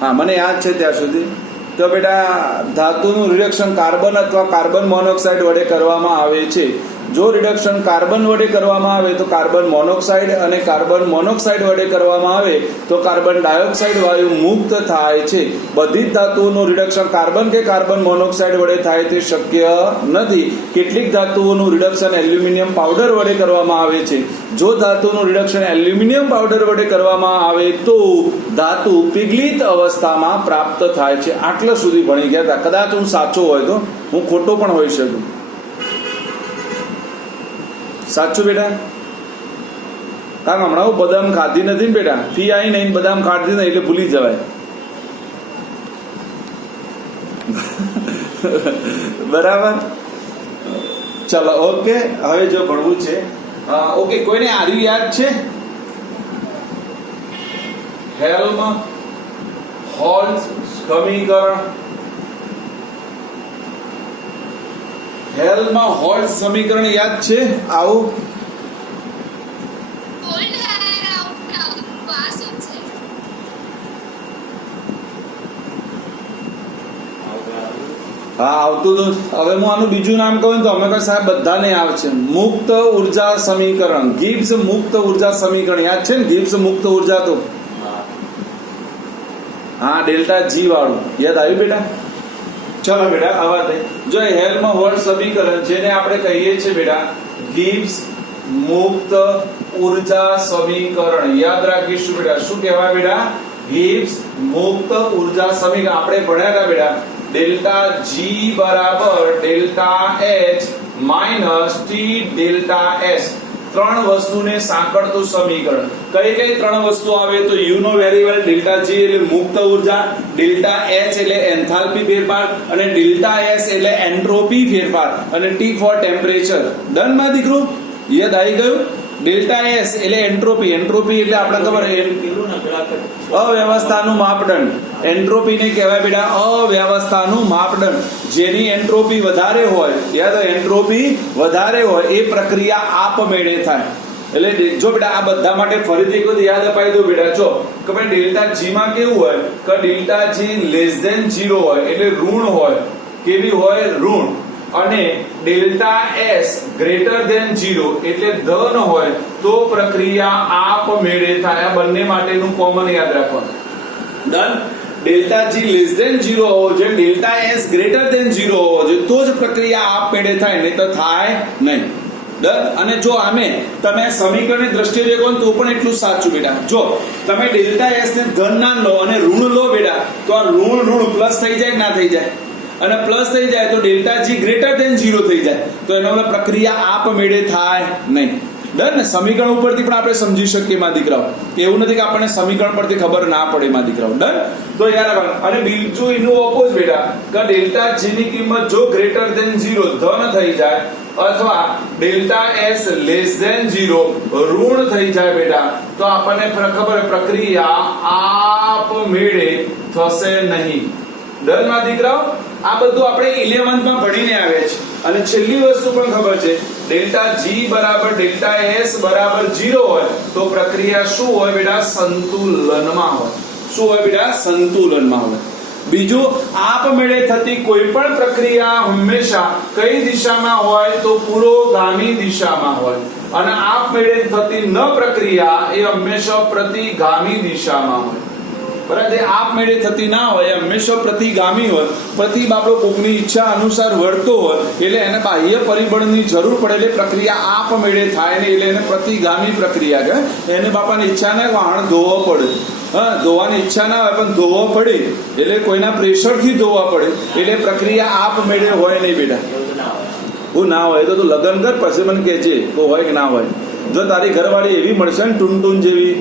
હા, મને યાદ છે ત્યાં સુધી. તો બેટા ધાતુનું રિડક્શન કાર્બન અથવા કાર્બન મોનોક્સાઇડ વડે કરવામાં આવે છે. જો રિડક્શન કાર્બન વડે કરવામાં આવે તો કાર્બન મોનોક્સાઇડ, અને કાર્બન મોનોક્સાઇડ વડે કરવામાં આવે તો કાર્બન ડાયોક્સાઇડ વાયુ મુક્ત થાય છે. બધી જ ધાતુઓનું રિડક્શન કાર્બન કે કાર્બન મોનોક્સાઇડ વડે થાય તે શક્ય નથી. કેટલીક ધાતુઓનું રિડક્શન એલ્યુમિનિયમ પાવડર વડે કરવામાં આવે છે. જો ધાતુનું રિડક્શન એલ્યુમિનિયમ પાવડર વડે કરવામાં આવે તો ધાતુ પીગલિત અવસ્થામાં પ્રાપ્ત થાય છે. આટલા સુધી ભણી ગયા હતા. કદાચ હું સાચો હોય તો, હું ખોટો પણ હોઈ શકું. સાચું બેટા? કારણ હમણાં હું બદામ ખાધી નથી ને બેટા, ફી આવી નહીં, બદામ ખાધી નહીં એટલે ભૂલી જવાય. બરાબર, ચલો ઓકે. હવે જો ભણવું છે, ઓકે, કોઈને આર્યું યાદ છે? હેલ્મહોલ્ટ્ઝ સમીકરણ. હેલ્મહોલ્ટ્ઝ સમીકરણ યાદ છે? આવું હા આવતું તો. હવે હું આનું બીજું નામ કહું તો અમે કહે સાહેબ બધાને આવશે. મુક્ત ઉર્જા સમીકરણ, ગિબ્સ મુક્ત ઉર્જા સમીકરણ યાદ છે ને? ગિબ્સ મુક્ત ઉર્જા તો હા, ડેલ્ટા જી વાળું યાદ આવ્યું બેટા? ચલો બેટા આવા દે. જો હેલ્મહોલ્ટ્ઝ સમીકરણ જેને આપણે કહીએ છીએ બેટા ગિબ્સ મુક્ત ઉર્જા સમીકરણ, યાદ રાખીશું બેટા. શું કહેવાય બેટા? ગિબ્સ મુક્ત ઉર્જા સમીકરણ. આપણે ભણ્યા હતા બેટા ડેલ્ટા જી બરાબર delta H minus T delta S. ત્રણ વસ્તુને સાંકળતું સમીકરણ. કઈ કઈ ત્રણ વસ્તુ આવે તો you know variable, delta G એટલે મુક્ત ઉર્જા, ડેલ્ટા એચ એટલે એન્થાલ્પી ફેરફાર, અને ડેલ્ટા એસ એટલે એન્ટ્રોપી ફેરફાર, અને ટી ફોર ટેમ્પરેચર. ડન માં દીકરું? યાદ આવી ગયું? ડેલ્ટા એસ એટલે એન્ટ્રોપી. એન્ટ્રોપી એટલે આપણે ખબર અવ્યવસ્થાનું માપદંડ. એન્ટ્રોપીને કહેવાય બેટા અવ્યવસ્થાનું માપદંડ. જેની એન્ટ્રોપી વધારે હોય, યાદ, એન્ટ્રોપી વધારે હોય એ પ્રક્રિયા આપમેળે થાય. એટલે જો બેટા આ બધા માટે ફરીથી એક યાદ અપાઈ દો બેટા. જો કે ભાઈ ડેલ્ટા જી માં કેવું હોય કે ડેલ્ટા જી લેસ ધેન 0 હોય એટલે ઋણ હોય. કેવી હોય? ઋણ. અને ડેલ્ટા એસ ગ્રેટર ધેન 0 એટલે ધન હોય તો પ્રક્રિયા આપમેળે થાય. આ બંને માટેનું કોમન યાદ રાખવાનું. Done. Delta G less than 0 હોવો જોઈએ, ડેલ્ટા એસ ગ્રેટર ધેન 0 હોવો જોઈએ, તો જ પ્રક્રિયા આપમેળે થાય, નહીં તો થાય નહીં. ડન. અને જો આમે તમે સમીકરણની દ્રષ્ટિએ દેખો તો પણ એટલું સાચું બેટા. જો તમે ડેલ્ટા એસ ને ધન ના લો અને ઋણ લો બેટા, તો આ ઋણ પ્લસ થઈ જાય કે ના થઈ જાય? અને પ્લસ થઈ જાય તો ડેલ્ટા જી ગ્રેટર ધેન 0 થઈ જાય, તો એનો મતલબ પ્રક્રિયા આપમેળે થાય નહીં. ડર ને? સમીકરણ ઉપરથી પણ આપણે સમજી શકીએ માં દીકરાઓ. એવું નથી કે આપણને સમીકરણ પરથી ખબર ના પડે માં દીકરાઓ. ડર? તો યાર, અને બીજું એનું ઓપોઝ બેટા કે ડેલ્ટા જી ની કિંમત જો ગ્રેટર ધેન 0 ધન થઈ જાય અથવા ડેલ્ટા એસ લેસ ધેન 0 ઋણ થઈ જાય બેટા, તો આપણને ખબર પ્રક્રિયા આપમેળે થશે નહીં. ડર માં દીકરાઓ? આ બધું આપણે 11th માં ભણીને આવ્યા છે. અને છેલ્લી વસ્તુ પણ ખબર છે, ડેલ્ટા જી બરાબર ડેલ્ટા એસ બરાબર 0 હોય તો પ્રક્રિયા શું હોય બેટા? સંતુલનમાં હોય. શું હોય બેટા? સંતુલનમાં હોય. બીજું, આપમેળે થતી કોઈ પણ પ્રક્રિયા હંમેશા કઈ દિશામાં હોય તો પુરોગામી દિશામાં હોય, અને આપમેળે થતી ન પ્રક્રિયા એ હંમેશા પ્રતિગામી દિશામાં હોય. બરાબર? જે આપમેળે થતી ના હોય હંમેશા પ્રતિગામી હોય. પ્રતિ બાબતો કોકની ઈચ્છા અનુસાર વર્તો હોય એટલે એને બાહ્ય પરિબળની જરૂર પડે એટલે પ્રક્રિયા આપમેળે થાય ને, એટલે એને પ્રતિગામી પ્રક્રિયા કહે. એને બાપાની ઈચ્છા ના વાહણ ધોવો પડે, હા, ધોવાની ઈચ્છા ના હોય પણ ધોવો પડે એટલે કોઈના પ્રેશરથી ધોવા પડે એટલે પ્રક્રિયા આપમેળે હોય નહીં બેટા. હું ના હોય તો તું લગ્ન કર, પછી મને કહેજે તો હોય કે ના હોય. જો તારી ઘરવાળી એવી મળશે ને ટૂન જેવી,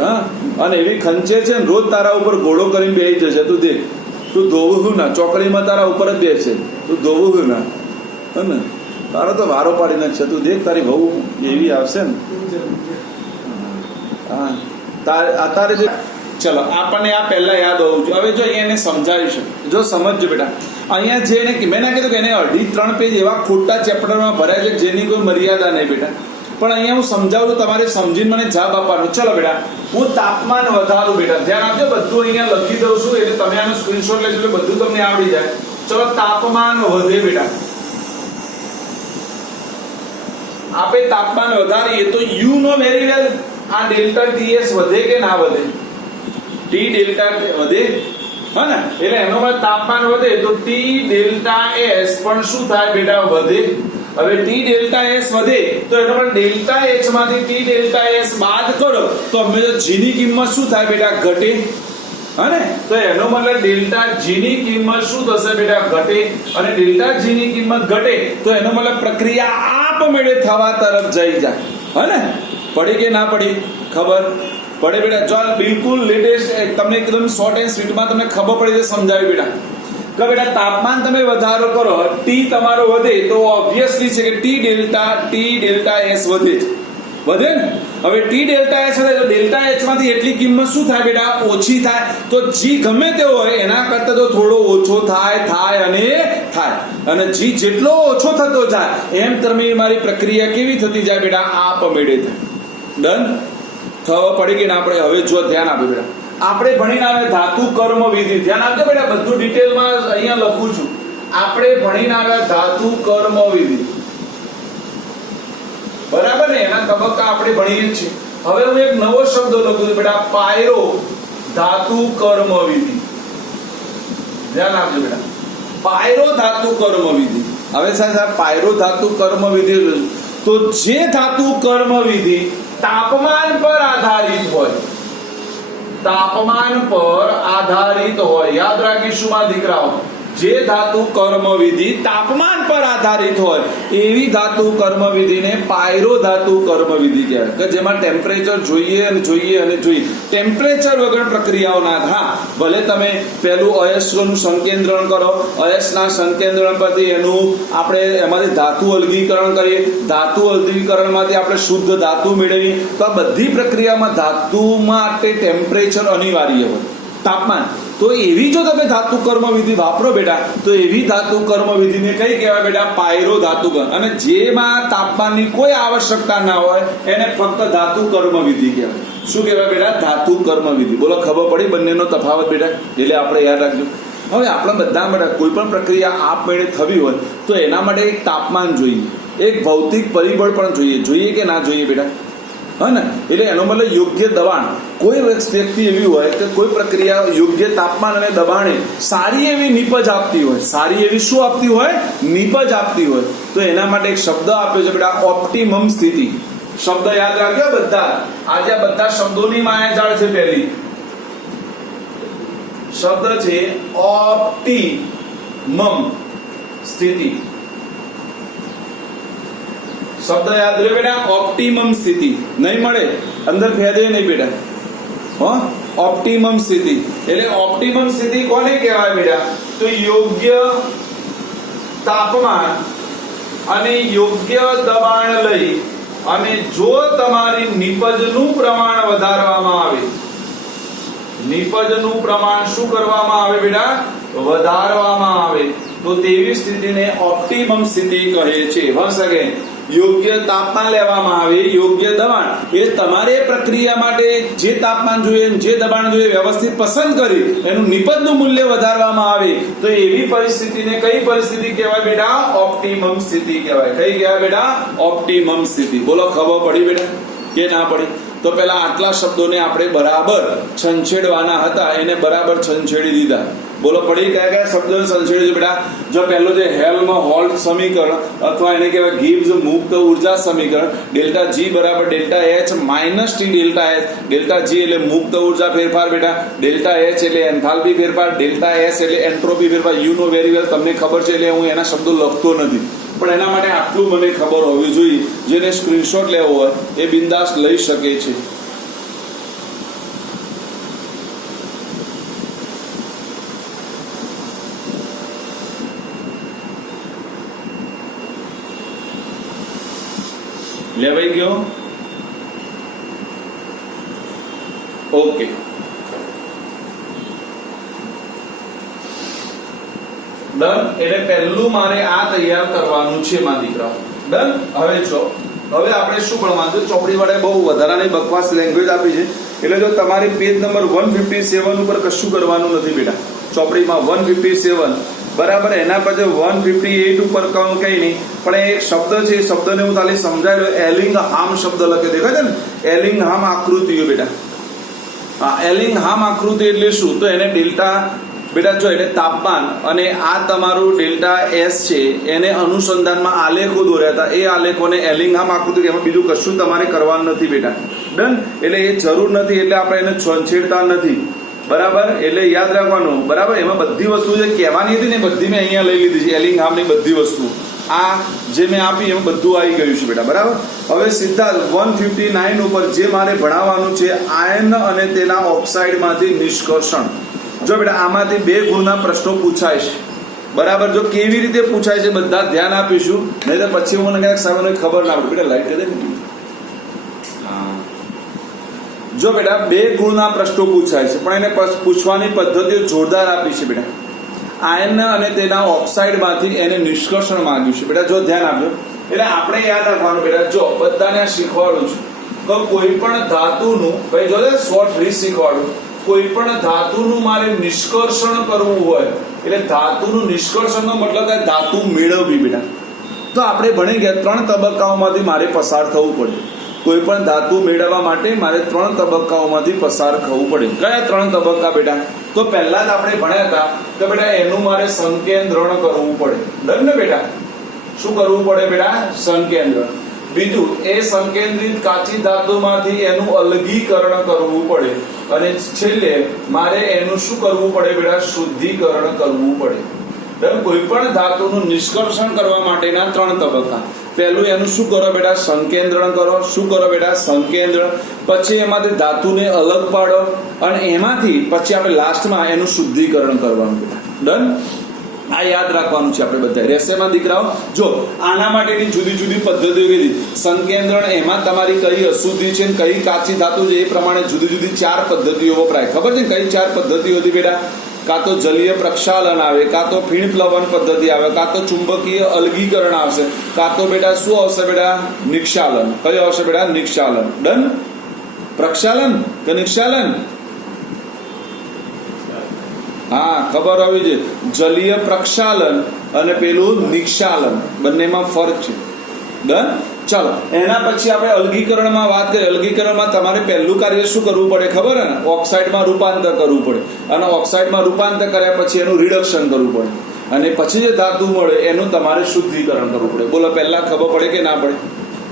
હા, અને એવી ખંચે છે ને રોજ તારા ઉપર ઘોડો કરીને બેસી જશે, તું દેખ. તું ધોવું હું ના, ચોકડીમાં તારા ઉપર જ બેસે, તું ધોવું હું ના, હે ને? તારો તો વારો પાડી નાખશે. તું દેખ તારી વહુ એવી આવશે ને. હા, અત્યારે જે ચલો આપણને આ પહેલા યાદ હોવું જોઈએ. હવે જો એને સમજાવી છે, જો સમજજો બેટા. અહીંયા જેને મેં ના કીધું કે એને 2.5-3 પેજ એવા ખોટા ચેપ્ટરમાં ભરાય છે જેની કોઈ મર્યાદા નહીં બેટા. પણ અહીંયા હું સમજાવું તમારે સમજીને મને જવાબ આપવાનો. ચલો બેટા, હું તાપમાન વધારું. બેટા ધ્યાન આપજો, બધું અહીંયા લખી દઉં છું એટલે તમે આનો સ્ક્રીનશોટ લેજો એટલે બધું તમને આવડી જાય. ચલો, તાપમાન વધે. બેટા આપણે તાપમાન વધારીએ તો યુ નો વેરી વેલ આ ડેલ્ટા ટીએસ વધે કે ના વધે? ટી ડેલ્ટા વધે, હા ને? એટલે એનો મતલબ તાપમાન વધે તો ટી ડેલ્ટા એસ પણ શું થાય બેટા? વધે. હવે ટી ડેલ્ટા એસ વધે તો એનો મતલબ ડેલ્ટા એચ માંથી ટી ડેલ્ટા એસ બાદ કરો તો હંમેશા જી ની કિંમત શું થાય બેટા? ઘટે, હા ને? તો એનો મતલબ ડેલ્ટા જી ની કિંમત શું થશે બેટા? ઘટે. અને ડેલ્ટા જી ની કિંમત ઘટે તો એનો મતલબ પ્રક્રિયા આપમેળે થવા તરફ જઈ જાય, હા ને? પડી કે ના પડી? ખબર પડે બેટા? જો બિલકુલ લેટેસ્ટ તમને એકદમ શોર્ટ એન્ડ સ્વીટમાં તમને ખબર પડી તો સમજાવી બેટા કે બેટા તાપમાન તમે વધારો કરો, ટી તમારો વધે તો ઓબ્વિયસલી છે કે ટી ડેલ્ટા એસ વધે જ, વધે ને? હવે ટી ડેલ્ટા એસ વધે તો ડેલ્ટા એચ માંથી એટલી કિંમત શું થાય બેટા? ઓછી થાય. તો જી ગમે તે હોય એના કરતા તો થોડો ઓછો થાય અને જી જેટલો ઓછો થતો જાય એમ તમે મારી પ્રક્રિયા કેવી થતી જાય બેટા? આપમેળે થાય. ડન? ખબર પડી કે ના પડે? હવે જો ધ્યાન આપો બેટા, આપણે ભણીને આવે ધાતુ કર્મ વિધિ. ધ્યાન આપજો બેટા, બધું ડિટેલમાં અહીંયા લખું છું. આપણે ભણીને આવે ધાતુ કર્મ વિધિ, બરાબર ને? એના તબક્કા આપણે ભણીએ છીએ. હવે હું એક નવો શબ્દ લખું છું બેટા, પાયરો ધાતુ કર્મ વિધિ. ધ્યાન આપજો બેટા, પાયરો ધાતુ કર્મ વિધિ. હવે સાહેબ પાયરો ધાતુ કર્મ વિધિ તો જે ધાતુ કર્મ વિધિ તાપમાન પર આધારિત હોય, તાપમાન પર આધારિત હોય, યાદ રાખીશું માં દીકરાઓ, જે ધાતુ કર્મ વિધિ તાપમાન પર આધારિત હોય એવી ધાતુ કર્મ વિધિને પાયરો ધાતુ કર્મ વિધિ કહેવાય. કે જેમાં ટેમ્પરેચર જોઈએ. ટેમ્પરેચર વગર પ્રક્રિયાઓ ના થાય. ભલે તમે પેલું અયસ્કનું સંકેન્દ્રણ કરો, અયસ્કના સંકેન્દ્રણ પરથી એનું આપણે એમાંથી ધાતુ અલગીકરણ કરીએ, ધાતુ અલગીકરણમાંથી આપણે શુદ્ધ ધાતુ મેળવીએ. તો આ બધી પ્રક્રિયામાં ધાતુ માટે ટેમ્પરેચર અનિવાર્ય હોય, તાપમાન. તો એવી જો તમે ધાતુ કર્મ વિધિ વાપરો બેટા તો એવી ધાતુ કર્મ વિધિને કઈ કહેવાય બેટા? પાયરો ધાતુ કર્મ. અને જેમાં તાપમાનની કોઈ આવશ્યકતા ના હોય એને ફક્ત ધાતુ કર્મ વિધિ કહેવાય. શું કહેવાય બેટા? ધાતુ કર્મ વિધિ. બોલો, ખબર પડી બંનેનો તફાવત બેટા? એટલે આપણે યાદ રાખજો. હવે આપણા બધા માટે કોઈ પણ પ્રક્રિયા આપમેળે થવી હોય તો એના માટે એક તાપમાન જોઈએ, એક ભૌતિક પરિબળ પણ જોઈએ કે ના જોઈએ બેટા? હા ને? એટલે એનો મતલબ યોગ્ય દબાણ. કોઈ વ્યક્તિ એવી હોય કે કોઈ પ્રક્રિયા યોગ્ય તાપમાન અને દબાણે સારી એવી નીપજ આપતી હોય, સારી એવી શું આપતી હોય? નીપજ આપતી હોય. તો એના માટે એક શબ્દ આપ્યો છે બેટા, ઓપ્ટિમમ સ્થિતિ. શબ્દ યાદ રાખજો બધા. આજે આ બધા શબ્દોની માયાજાળ છે. પહેલી શબ્દ છે ઓપ્ટિમમ સ્થિતિ. શબ્દ યાદ રહ્યો બેટા, ઓપ્ટિમમ સ્થિતિ. નહીં મળે અંદર ફેદે નહીં બેટા. ઓપ્ટિમમ સ્થિતિ એટલે ઓપ્ટિમમ સ્થિતિ કોને કહેવાય બેટા? તો યોગ્ય તાપમાન અને યોગ્ય દબાણ લઈ અને જો તમારી નિપજનું પ્રમાણ વધારવામાં આવે, નિપજનું પ્રમાણ શું કરવામાં આવે બેટા? વધારવામાં આવે તો તેવી સ્થિતિને ઓપ્ટિમમ સ્થિતિ કહે છે. વન્સ અગેન, યોગ્ય તાપમાન લેવામાં આવે, યોગ્ય દબાણ. એ તમારે પ્રક્રિયા માટે જે તાપમાન જોઈએ, જે દબાણ જોઈએ વ્યવસ્થિત પસંદ કરી એનું નિપજનું મૂલ્ય વધારવામાં આવે તો એવી પરિસ્થિતિને કઈ પરિસ્થિતિ કહેવાય બેટા? ઓપ્ટિમમ સ્થિતિ કહેવાય. કઈ કહેવાય બેટા? ઓપ્ટિમમ સ્થિતિ. બોલો, ખબર પડી બેટા કે ના પડી? તો પેલા આટલા શબ્દોને આપણે બરાબર છંછેડવાના હતા, એને બરાબર છંછેડી દીધા. બોલો, પડી કયા કયા શબ્દોને છંછેડી બેટા? જો પહેલો છે હેલ્મ હોલ્ટ સમીકરણ અથવા એને કહેવાય ગિબ્સ મુક્ત ઉર્જા સમીકરણ. ડેલ્ટા જી બરાબર delta H minus T delta H. Delta G એટલે મુક્ત ઉર્જા ફેરફાર બેટા, ડેલ્ટા એચ એટલે એન્થાલ્પી ફેરફાર, ડેલ્ટા એસ એટલે એન્ટ્રોપી ફેરફાર. યુ નો વેરી વેલ તમને ખબર છે એટલે હું એના શબ્દો લખતો નથી, પણ એના માટે આટલું મને ખબર હોવી જોઈએ. જેને સ્ક્રીનશોટ લેવો હોય એ બિંદાસ લઈ શકે છે. લેવાઈ ગયો? ઓકે. ડન. એટલે પહેલું મારે આ તૈયાર કરવાનું છે મારા દીકરાઓ. ડન. હવે જો હવે આપણે શું ભણવાનું? ચોપડી વડે બહુ વધારાની બકવાસ લેંગ્વેજ આપી છે, એટલે જો તમારી પેજ નંબર 157 ઉપર કશું કરવાનું નથી બેટા. ચોપડીમાં 157 બરાબર, એના પછી 158 ઉપર કઈ નહીં, પણ એક શબ્દ છે, એ શબ્દને હું ખાલી સમજાવી દઉં. એલિંગહામ શબ્દ લખે દેખાય છે ને, એલિંગહામ આકૃતિઓ બેટા. હા, એલિંગહામ આકૃતિ એટલે શું? તો એને ડેલ્ટા બેટા જો એટલે તાપમાન અને આ તમારું ડેલ્ટા એસ છે એને અનુસંધાનમાં આલેખો દોર્યા હતા, એ આલેખોને એલિંગહામ આકૃતિ, એમાં બીજું કશું તમારે કરવાનું નથી બેટા. ડન. એટલે એ જરૂર નથી, એટલે આપણે એને છેડતા નથી. બરાબર, એટલે યાદ રાખવાનું. બરાબર, એમાં બધી વસ્તુ જે કહેવાની હતી ને બધી મેં અહીંયા લઈ લીધી છે. એલિંગહામની બધી વસ્તુ આ જે મેં આપી એમાં બધું આવી ગયું છે બેટા. બરાબર, હવે સીધા 159 ઉપર જે મારે ભણાવવાનું છે, આયન અને તેના ઓક્સાઇડમાંથી નિષ્કર્ષણ. જો બેટા આમાંથી 2 ગુણના પ્રશ્નો પૂછાય છે. બરાબર, જો કેવી રીતે પૂછાય છે બધા ધ્યાન આપીશું, નહીં તો પછી મને ક્યાંક સામે ખબર ના પડે. બેટા લાઈટ કરી દે. જો બેટા 2 ગુણના પ્રશ્નો પૂછાય છે, પણ એને પૂછવાની પદ્ધતિઓ જોરદાર આપી છે બેટા. આયન અને તેના ઓક્સાઇડમાંથી એને નિષ્કર્ષણ માંગ્યું છે બેટા. જો ધ્યાન આપજો, એટલે આપણે યાદ રાખવાનું બેટા. જો બધાને શીખવાડું છું તો કોઈ પણ ધાતુનું ભાઈ જો શોર્ટ રીત શીખવાડું. કોઈ પણ ધાતુનું મારે નિષ્કર્ષણ કરવું હોય, એટલે ધાતુનું નિષ્કર્ષણનો મતલબ કે ધાતુ મેળવવી બેટા. તો આપણે ભણી ગયા 3 તબક્કાઓમાંથી મારે પસાર થવું પડે. કોઈ પણ ધાતુ મેળવવા માટે મારે 3 તબક્કાઓમાંથી પસાર થવું પડે. કયા 3 તબક્કા બેટા? તો પહેલા જ આપણે ભણ્યા હતા તો બેટા એનું મારે સંકેન્દ્રણ કરવું પડે. ડન ને બેટા? શું કરવું પડે બેટા? સંકેન્દ્રણ. બીજું, એ સંકેન્દ્રિત કાચી ધાતુમાંથી એનું અલગીકરણ કરવું પડે. અને છેલ્લે મારે એનું શું કરવું પડે બેટા? શુદ્ધિકરણ કરવું પડે. કોઈ પણ ધાતુનું નિષ્કર્ષણ કરવા માટેના 3 તબક્કા. પહેલું એનું શું કરો બેટા? સંકેન્દ્રણ કરો. શું કરો બેટા? સંકેન્દ્રણ. પછી એમાંથી ધાતુને અલગ પાડો અને એમાંથી પછી આપણે લાસ્ટમાં એનું શુદ્ધિકરણ કરવાનું બેટા. ડન. આ યાદ રાખવાનું છે આપણે બધા. રહેશેમાં દીકરાઓ? જો આના માટેની જુદી જુદી પદ્ધતિઓ કીધી. સંકેન્દ્રણ એમાં તમારી કઈ અશુદ્ધિ છે ને કઈ કાચી ધાતુ છે એ પ્રમાણે જુદી જુદી 4 પદ્ધતિઓ વપરાય. ખબર છે કઈ 4 પદ્ધતિઓ હતી બેટા? કાં તો જલીય પ્રક્ષાલન આવે, કાં તો ફીણ પ્લવન પદ્ધતિ આવે, કાં તો ચુંબકીય અલગીકરણ આવશે, કાં તો બેટા શું આવશે બેટા? નિક્ષાલન. કયું આવશે બેટા? નિક્ષાલન. ડન. પ્રક્ષાલન કે નિક્ષાલન? હા, ખબર હોવી જોઈએ. જલીય પ્રક્ષાલન અને પેલું નિક્ષાલન, બંનેમાં ફરક છે. ડન. ચાલો, એના પછી આપણે અલગીકરણમાં વાત કરીએ. અલગીકરણમાં તમારે પહેલું કાર્ય શું કરવું પડે ખબર ને? ઓક્સાઇડમાં રૂપાંતર કરવું પડે. અને ઓક્સાઇડમાં રૂપાંતર કર્યા પછી એનું રિડક્શન કરવું પડે. અને પછી જે ધાતુ મળે એનું તમારે શુદ્ધિકરણ કરવું પડે. બોલો, પહેલા ખબર પડે કે ના પડે?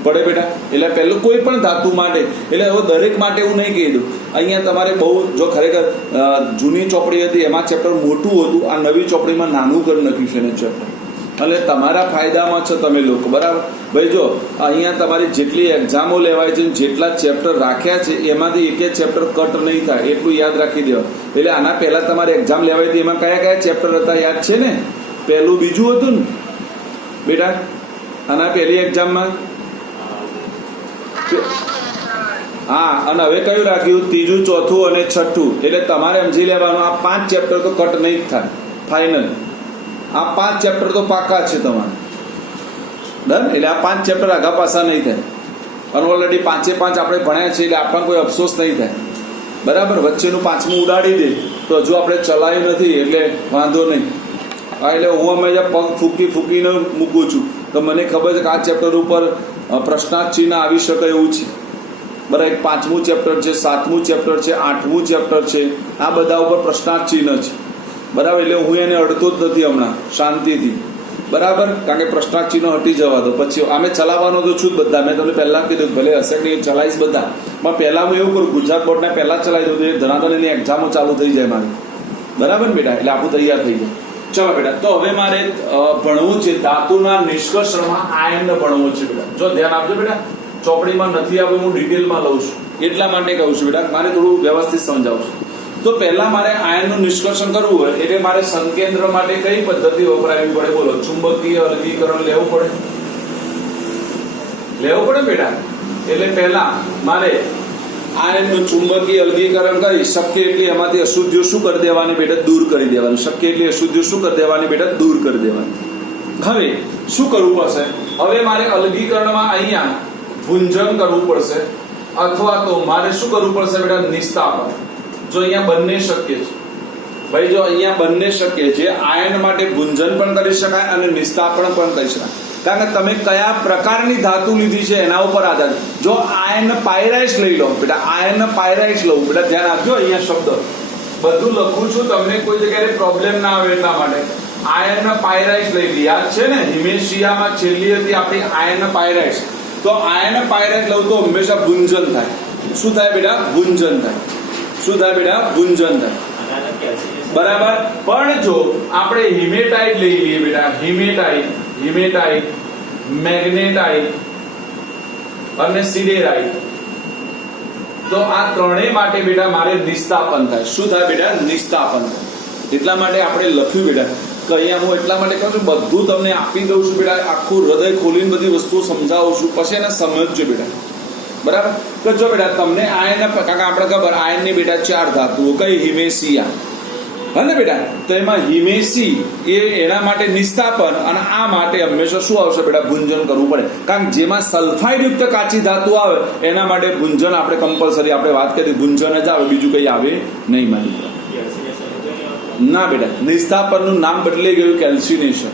પડે બેટા. એટલે પહેલું કોઈ પણ ધાતુ માટે, એટલે હવે દરેક માટે હું નહીં કહી દઉં. અહીંયા તમારે બહુ જો ખરેખર જૂની ચોપડી હતી એમાં ચેપ્ટર મોટું હતું, આ નવી ચોપડીમાં નાનું કરી નાખ્યું છે ને ચેપ્ટર. એટલે તમારા ફાયદામાં છો તમે લોકો. બરાબર ભાઈ? જો અહીંયા તમારી જેટલી એક્ઝામો લેવાય છે, જેટલા ચેપ્ટર રાખ્યા છે એમાંથી એક ચેપ્ટર કટ નહીં થાય એટલું યાદ રાખી દેવા. એટલે આના પહેલા તમારી એક્ઝામ લેવાય હતી એમાં કયા કયા ચેપ્ટર હતા યાદ છે ને? પહેલું બીજું હતું ને બેટા? આના પહેલી એક્ઝામમાં હા. અને હવે કયું રાખ્યું? ત્રીજું, ચોથું અને છઠ્ઠું. એટલે તમારે સમજી લેવાનું આ 5 ચેપ્ટર તો કટ નહીં જ થાય ફાઇનલ. આ 5 ચેપ્ટર તો પાકા છે તમારે. ડન. એટલે આ 5 ચેપ્ટર આગા પાછા નહીં થાય. અને ઓલરેડી 5 આપણે ભણ્યા છે એટલે આપણને કોઈ અફસોસ નહીં થાય. બરાબર? વચ્ચેનું 5મું ઉડાડી દે તો હજુ આપણે ચલાવ્યું નથી એટલે વાંધો નહીં. હા, એટલે હું હંમેશા પગ ફૂકીને મૂકું છું. તો મને ખબર છે કે આ ચેપ્ટર ઉપર પ્રશ્નાર્થ ચિહ્ન આવી શકે એવું છે. બરાબર? એક 5મું ચેપ્ટર છે, 7મું ચેપ્ટર છે, 8મું ચેપ્ટર છે, આ બધા ઉપર પ્રશ્નાર્થ ચિહ્ન છે. બરાબર? એટલે હું એને અડતો જ નથી હમણાં શાંતિથી. બરાબર? કારણ કે પ્રશ્નાર્થ ચિહ્ન હટી જવા દો. પછી અમે ચલાવવાનો તો છું જ બધા. મેં તમને પહેલા કીધું ભલે હશે કે ચલાવીશ બધા, પણ પહેલા હું એવું કરું ગુજરાત બોર્ડને પહેલા ચલાવી દઉં તો ધનાધન એની એક્ઝામો ચાલુ થઈ જાય મારી. બરાબર બેટા? એટલે આપણું તૈયાર થઈ જાય. ચલો બેટા, તો હવે મારે ભણવું છે ધાતુના નિષ્કર્ષણમાં આયન ભણવું છે બેટા. જો ધ્યાન આપજો બેટા, ચોપડીમાં નથી આવ્યું, હું ડિટેલમાં લઉં છું એટલા માટે કહું છું બેટા, મારે થોડું વ્યવસ્થિત સમજાવું છું. તો પહેલા મારે આયનનું નિષ્કર્ષણ કરવું હોય એટલે મારે સંકેન્દ્ર માટે કઈ પદ્ધતિ વપરાવી પડે? બોલો. ચુંબકીય અલગીકરણ લેવું પડે બેટા. એટલે પહેલા મારે આયનનું ચુંબકીય અલગીકરણ કરી શક્ય એટલી એમાંથી અશુદ્ધિઓ શું કરી દેવાની બેટા? દૂર કરી દેવાની. શક્ય એટલી અશુદ્ધિઓ શું કરી દેવાની બેટા? દૂર કરી દેવાની. હવે શું કરવું પડશે? હવે મારે અલગીકરણમાં અહીંયા ભુંજન કરવું પડશે અથવા તો મારે શું કરવું પડશે બેટા, નિસ્તાપન. જો અહીંયા બંને શક્ય છે ભાઈ, જો અહીંયા બંને શક્ય છે. આયન માટે ભુંજન પણ કરી શકાય અને નિસ્તાપન પણ કરી શકાય. કારણ કે તમે કયા પ્રકારની ધાતુ લીધી છે એના ઉપર આધાર. જો આયન પાયરાઇટ્સ લઈ લો બેટા, આયન પાયરાઇટ્સ લઉં બેટા, ધ્યાન આપજો. અહીંયા શબ્દ બધું લખું છું, તમને કોઈ જગ્યાએ પ્રોબ્લેમ ના આવે એટલા માટે. આયન પાયરાઇટ્સ લઈ લી, યાદ છે ને, હિમેશિયામાં છેલ્લી હતી આપણી આયન પાયરાઇટ્સ. તો આયન પાયરાઇટ લઉં તો હંમેશા ભુંજન થાય. શું થાય બેટા? ભુંજન થાય. શું થાય બેટા? ભુંજન થાય. બરાબર. પણ જો આપણે હિમેટાઇટ લઈ લઈએ બેટા, હિમેટાઇટ, મેગ્નેટાઇટ અને સિડેરાઇટ, તો આ ત્રણેય માટે બેટા મારે નિસ્તાપન થાય. શું થાય બેટા? નિસ્તાપન થાય. એટલા માટે આપણે લખ્યું બેટા કે અહીંયા હું એટલા માટે કહું છું, બધું તમને આપી દઉં છું બેટા, આખું હૃદય ખોલીને બધી વસ્તુઓ સમજાવું છું, પછી એને સમજજો બેટા. બરાબર. તો જો બેટા તમને આયન, કારણ કે આપણે ખબર આયનની બેટા 4 ધાતુઓ, કઈ? હિમેશિયા, હે ને બેટા? તો એમાં હિમેશી એના માટે નિસ્તાપન અને આ માટે હંમેશા શું આવશે બેટા? ભુંજન કરવું પડે. કારણ કે જેમાં સલ્ફાઇડ યુક્ત કાચી ધાતુ આવે એના માટે ભુંજન આપણે કમ્પલસરી, આપણે વાત કરી ભુંજન જ આવે, બીજું કઈ આવે નહીં માની. ના બેટા, નિસ્તાપનનું નામ બદલાઈ ગયું કેલ્સિનેશન.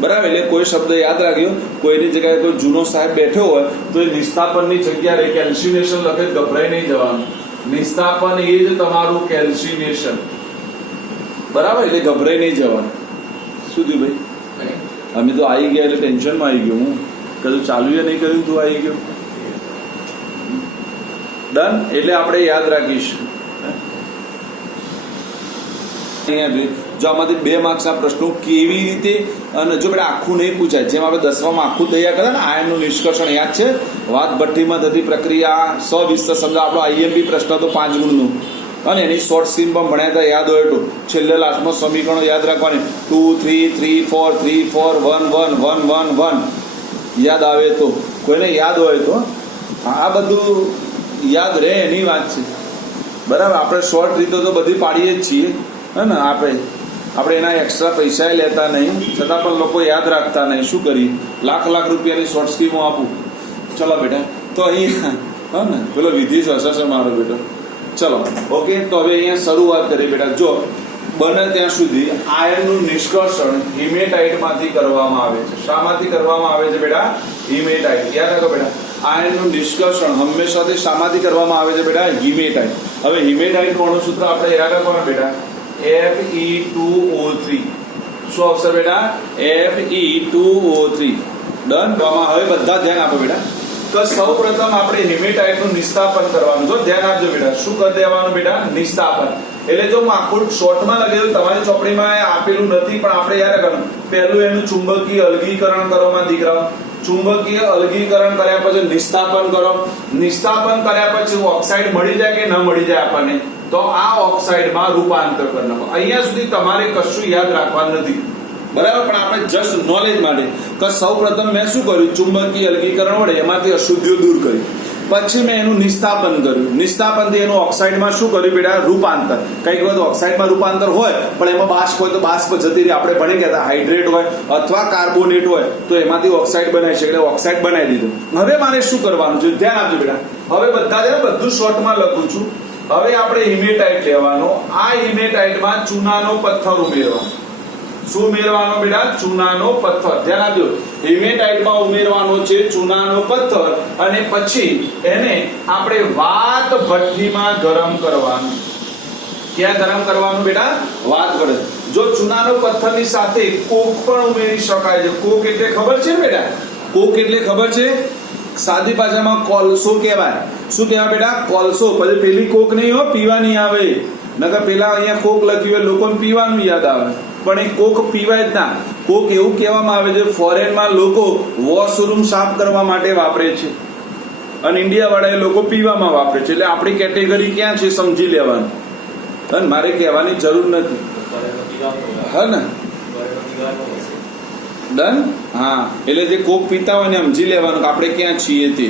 બરાબર. એટલે કોઈ શબ્દ યાદ રાખ્યો, કોઈની જગ્યાએ કોઈ જૂનો સાહેબ બેઠો હોય તો એ નિસ્તાપનની જગ્યાએ કેલ્સિનેશન લખે, ગભરાઈ નહીં જવાનું. નિસ્તાપન એ જ તમારું કેલ્સિનેશન. બરાબર. એટલે ગભરાઈ નહીં જવાનું. શું થયું ભાઈ? અમે તો આવી ગયા એટલે ટેન્શનમાં આવી ગયો. હું કદું ચાલુ નહીં કર્યું, તું આવી ગયો. ડન. એટલે આપણે યાદ રાખીશું. જો આમાંથી 2 માર્ક્સના પ્રશ્નો કેવી રીતે, અને જો બેટા આખું નહીં પૂછાય, જેમ આપણે 10માં આખું તૈયાર કરે ને, આયનનું નિષ્કર્ષણ યાદ છે, વાત ભઠ્ઠીમાં થતી પ્રક્રિયા, સવિસ્તર સમજો. આપણો આઈએમપી પ્રશ્ન તો 5 ગુણનું, અને એની શોર્ટ સ્કીમ પણ ભણ્યા હતા, યાદ હોય તો છેલ્લે લાસ્ટમાં સમીકરણો યાદ રાખવાની, 2 3 3 4 3 4 1 1 1 1 1 યાદ આવે તો, કોઈને યાદ હોય તો આ બધું યાદ રહે એની વાત છે. બરાબર. આપણે શોર્ટ રીતો તો બધી પાડીએ જ છીએ, હે ને? આપણે એના એક્સ્ટ્રા પૈસા લેતા નહીં, છતાં પણ લોકો યાદ રાખતા નહીં. શું કરી? લાખ રૂપિયાની શોર્ટ સ્કીમો આપું. ચલો બેટા, તો અહીંયા હા ને પેલો વિધિ હશે મારો બેટો. ચલો ઓકે. તો હવે અહીંયા શરૂઆત કરીએ બેટા. જો બને ત્યાં સુધી આયનનું નિષ્કર્ષણ હિમેટાઇટમાંથી કરવામાં આવે છે. શામાંથી કરવામાં આવે છે બેટા? હિમેટાઇટ. યાદ રાખો બેટા, આયનનું નિષ્કર્ષણ હંમેશાથી શામાંથી કરવામાં આવે છે બેટા? હિમેટાઇટ. હવે હિમેટાઇટ કોનું સૂત્ર આપણે યાદ રાખવાનું બેટા? Fe2O3. શું આવશે બેટા? Fe2O3. ડન. હવે બધા ધ્યાન આપો બેટા. તો સૌ પ્રથમ આપણે હિમેટાઇટનું નિસ્તાપન કરવાનું. જો ધ્યાન આપજો બેટા, શું કરી દેવાનું બેટા? નિસ્તાપન. એટલે જો હું આખું શોર્ટમાં લખેલું, તમારી ચોપડીમાં આપેલું નથી, પણ આપણે યાદ રાખવાનું. પહેલું એનું ચુંબકીય અલગીકરણ કરવામાં દીકરાઓ. ચુંબકીય અલગીકરણ કર્યા પછી નિસ્તાપન કરો. નિસ્તાપન કર્યા પછી ઓક્સાઇડ મળી જાય કે ન મળી જાય આપણને, તો આ ઓક્સાઇડમાં રૂપાંતર કરી નાખો. અહીંયા સુધી તમારે કશું યાદ રાખવાનું નથી. બરાબર. પણ આપણે જસ્ટ નોલેજ માટે કે સૌ પ્રથમ મેં શું કર્યું? ચુંબકીય અલગીકરણ વડે એમાંથી અશુદ્ધિઓ દૂર કરી, પછી મેં એનું નિસ્તાપન કર્યું. નિસ્તાપનથી એનું ઓક્સાઇડમાં શું કર્યું બેટા? રૂપાંતર. કઈક વખત ઓક્સાઇડમાં રૂપાંતર હોય પણ એમાં બાષ્પ હોય તો બાષ્પ જતી રહી. આપણે ભણી ગયા હાઇડ્રેટ હોય અથવા કાર્બોનેટ હોય તો એમાંથી ઓક્સાઇડ બનાવી શકે, એટલે ઓક્સાઇડ બનાવી દીધું. હવે મારે શું કરવાનું છે? ધ્યાન આપજો બેટા. હવે બધા બધું શોર્ટમાં લખું છું. હવે આપણે હિમેટાઇટ લેવાનો. આ હિમેટાઇટમાં ચૂનાનો પથ્થર ઉમેરવાનો. શું ઉમેરવાનો બેટા? ચૂનાનો પથ્થર. ધ્યાન આપજો. હિમેટાઇટમાં ઉમેરવાનો છે ચૂનાનો પથ્થર, અને પછી એને આપણે વાત ભઠ્ઠીમાં ગરમ કરવાનું. ક્યાં ગરમ કરવાનું બેટા? વાત ભઠ્ઠી. જો ચૂનાનો પથ્થરની સાથે કોક પણ ઉમેરી શકાય છે. કોક એટલે ખબર છે ને બેટા? કોક એટલે ખબર છે? સાદી ભાષામાં કોલસો કહેવાય. શું કહેવાય બેટા? કોલસો. પછી પેલી કોક નહીં હો, પીવાની આવે. નકર પેલા અહીંયા કોક લખ્યું હોય લોકોને પીવાનું યાદ આવે, પણ એ કોક પીવાય જ ના. કોક એવું કહેવામાં આવે છે ફોરેનમાં લોકો વોશરૂમ સાફ કરવા માટે વાપરે છે, અને ઇન્ડિયા વાળા એ લોકો પીવામાં વાપરે છે. એટલે આપણી કેટેગરી ક્યાં છે સમજી લેવાનું. અને મારે કહેવાની જરૂર નથી, હા ને? ડન. હા. એટલે જે કોક પીતા હોય ને સમજી લેવાનું કે આપણે ક્યાં છીએ તે.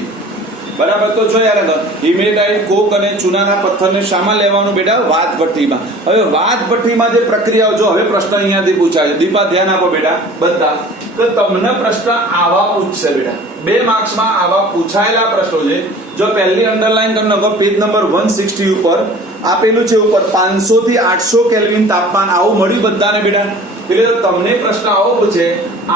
બરાબર. તો જો યાર હિમેટાઇટ, કોક અને ચૂનાના પથ્થરને શામાં લેવાનું બેટા? વાત ભઠ્ઠીમાં. હવે વાત ભઠ્ઠીમાં જે પ્રક્રિયાઓ, જો હવે પ્રશ્ન અહીંયાથી પૂછાય છે. દીપા ધ્યાન આપો બેટા બધા, તો તમને પ્રશ્ન આવા પૂછશે બેટા. 2 માર્ક્સમાં આવા પૂછાયેલા પ્રશ્નો છે. જો પહેલી અંડરલાઈન કરી નાખો, પેજ નંબર 160 ઉપર આપેલું છે, ઉપર 500 થી 800 કેલ્વિન તાપમાન આવું મળ્યું બધાને બેટા. એટલે તમને પ્રશ્ન આવો પૂછે,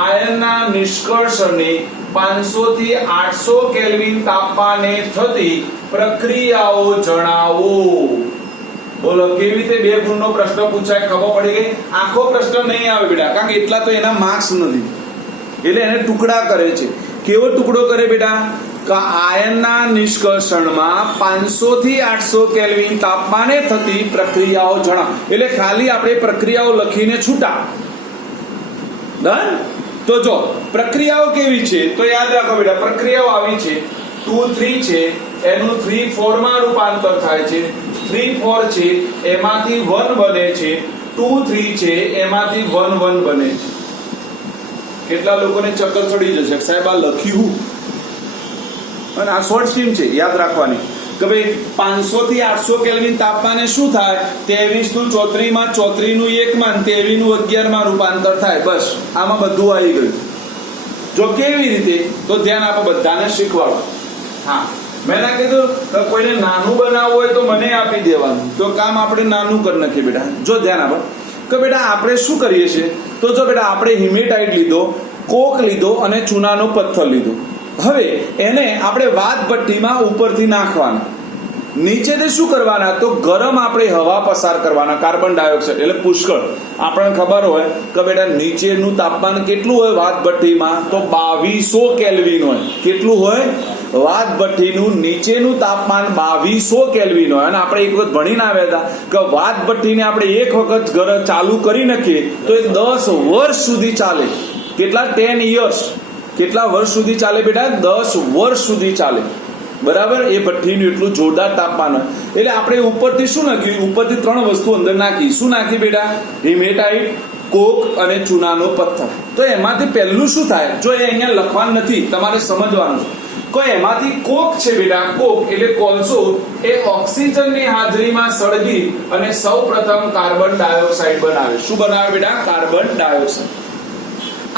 આયનના નિષ્કર્ષણની 500 થી 800 કેલ્વિન તાપમાને થતી પ્રક્રિયાઓ જણાવો. બોલો કેવી રીતે 2 ગુણનો પ્રશ્ન પૂછાય? ખબર પડી ગઈ? આખો પ્રશ્ન નહીં આવે બેટા, કારણ કે એટલા તો એના માર્ક્સ નથી, એટલે એને ટુકડા કરે છે. કેવો ટુકડો કરે બેટા? કે આયનના નિષ્કર્ષણમાં 500 થી 800 કેલ્વિન તાપમાને થતી પ્રક્રિયાઓ જણાવો. એટલે ખાલી આપણે પ્રક્રિયાઓ લખીને છૂટા. ડન? તો જો પ્રક્રિયાઓ કેવી છે તો યાદ રાખો બેટા, પ્રક્રિયાઓ આવી છે 2 3 છે, એનું 3 4 માં રૂપાંતર થાય છે. 3 4 છે એમાંથી 1 બને છે. 2 3 છે એમાંથી 1 1 બને છે. કેટલા લોકોને ચક્કર ચડી જશે સાહેબ આ લખ્યું? અને આ શોર્ટ સ્ટ્રીમ છે, યાદ રાખવાની કે ભાઈ 500 થી 800 કેલ્વિન તાપમાને શું થાય? 23 નું 34 માં, 34 નું 1 માં, 23 નું 11 માં રૂપાંતર થાય. બસ આમાં બધું આવી ગયું. જો કેવી રીતે? તો ધ્યાન આપો, બધાને શીખવાડો. હા, મેં ના કીધું કોઈને નાનું બનાવવું હોય તો મને આપી દેવાનું, તો કામ આપણે નાનું કરી નાખીએ બેટા. જો ધ્યાન આપો કે બેટા આપણે શું કરીએ છીએ, તો જો બેટા આપણે હિમેટાઇટ લીધો, કોક લીધો અને ચૂનાનો પથ્થર લીધો. હવે એને આપણે વાત ભઠ્ઠીમાં ઉપરથી નાખવાના. નીચેથી શું કરવાના? તો ગરમ આપણે હવા પસાર કરવાના, કાર્બન ડાયોક્સાઇડ એટલે પુષ્કળ. આપણને ખબર હોય કે બેટા નીચેનું તાપમાન કેટલું હોય વાત ભઠ્ઠીમાં? તો 2200 કેલ્વિન હોય. કેટલું હોય? વાત ભઠ્ઠીનું નીચેનું તાપમાન 2200 કેલ્વિન હોય. અને આપણે એક વખત ભણીને આવ્યા હતા કે વાત ભઠ્ઠીને આપણે એક વખત ચાલુ કરી નાખીએ તો એ 10 વર્ષ સુધી ચાલે. કેટલા? 10 years. કેટલા વર્ષ સુધી ચાલે બેટા? 10 વર્ષ સુધી ચાલે. બરાબર? એ ભઠ્ઠીનું એટલું જોરદાર તાપમાન હોય. એટલે આપણે ઉપરથી શું નાખ્યું? ઉપરથી 3 વસ્તુ અંદર નાખી. શું નાખી બેટા? હિમેટાઇટ, કોક અને ચૂનાનો પથ્થર. તો એમાંથી પહેલું શું થાય? જો એ અહીંયા લખવાનું નથી, તમારે સમજવાનું. કોઈ એમાંથી કોક છે બેટા, કોક એટલે કોલસો, એ ઓક્સિજનની હાજરીમાં સળગી અને સૌપ્રથમ કાર્બન ડાયોક્સાઇડ બનાવે. શું બનાવે બેટા? Carbon dioxide.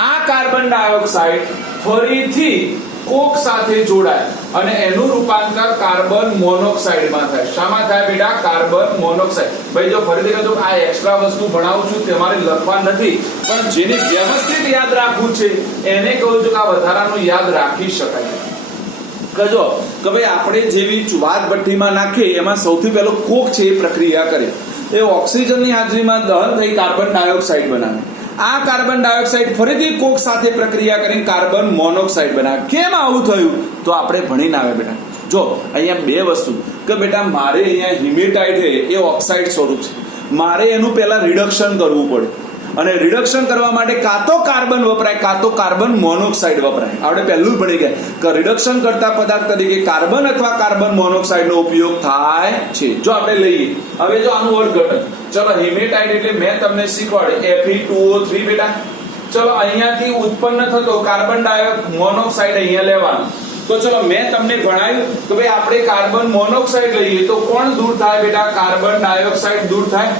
આ કાર્બન ડાયોક્સાઇડ ફરીથી કોક સાથે જોડાય અને એનું રૂપાંતર કાર્બન મોનોક્સાઇડમાં થાય. શામાં થાય બેટા? Carbon monoxide. ભાઈ જો ફરીથી કહું આ એક્સ્ટ્રા વસ્તુ ભણાવું છું, તમારે લખવા નથી, પણ જેને વ્યવસ્થિત યાદ રાખવું છે એને કહું છું કે આ વધારાનું યાદ રાખી શકાય. કજો કે ભાઈ આપણે જેવી વાત ભઠ્ઠીમાં નાખીએ એમાં સૌથી પહેલો કોક છે એ પ્રક્રિયા કરે. એ ઓક્સિજનની હાજરીમાં દહન થઈ કાર્બન ડાયોક્સાઇડ બનાવે. આ કાર્બન ડાયોક્સાઇડ ફરીથી કોક સાથે પ્રક્રિયા કરીને કાર્બન મોનોક્સાઇડ બનાવે. કેમ આવું થયું? તો આપણે ભણીને આવે બેટા. જો અહીંયા 2 વસ્તુ કે બેટા મારે અહીંયા હિમેટાઇટ એ ઓક્સાઇડ સ્વરૂપ છે, મારે એનું પહેલા રિડક્શન કરવું પડે. અને રિડક્શન કરવા માટે કાં તો કાર્બન વપરાય કાં તો કાર્બન મોનોક્સાઇડ વપરાય. આપણે પહેલું જ ભણી ગયા કે રિડક્શન કરતા પદાર્થ તરીકે કાર્બન અથવા કાર્બન મોનોક્સાઇડનો ઉપયોગ થાય છે. જો આપણે લઈએ હવે જો આનું અર્થઘટન, ચલો હિમેટાઇટ એટલે મેં તમને શીખવાડે Fe2O3 બેટા. ચલો અહીંયાથી ઉત્પન્ન થતો કાર્બન મોનોક્સાઇડ અહીંયા લેવાનો. તો ચલો મેં તમને ભણાવ્યું કે ભાઈ આપણે કાર્બન મોનોક્સાઇડ લઈએ તો કોણ દૂર થાય બેટા? કાર્બન ડાયોક્સાઇડ દૂર થાય.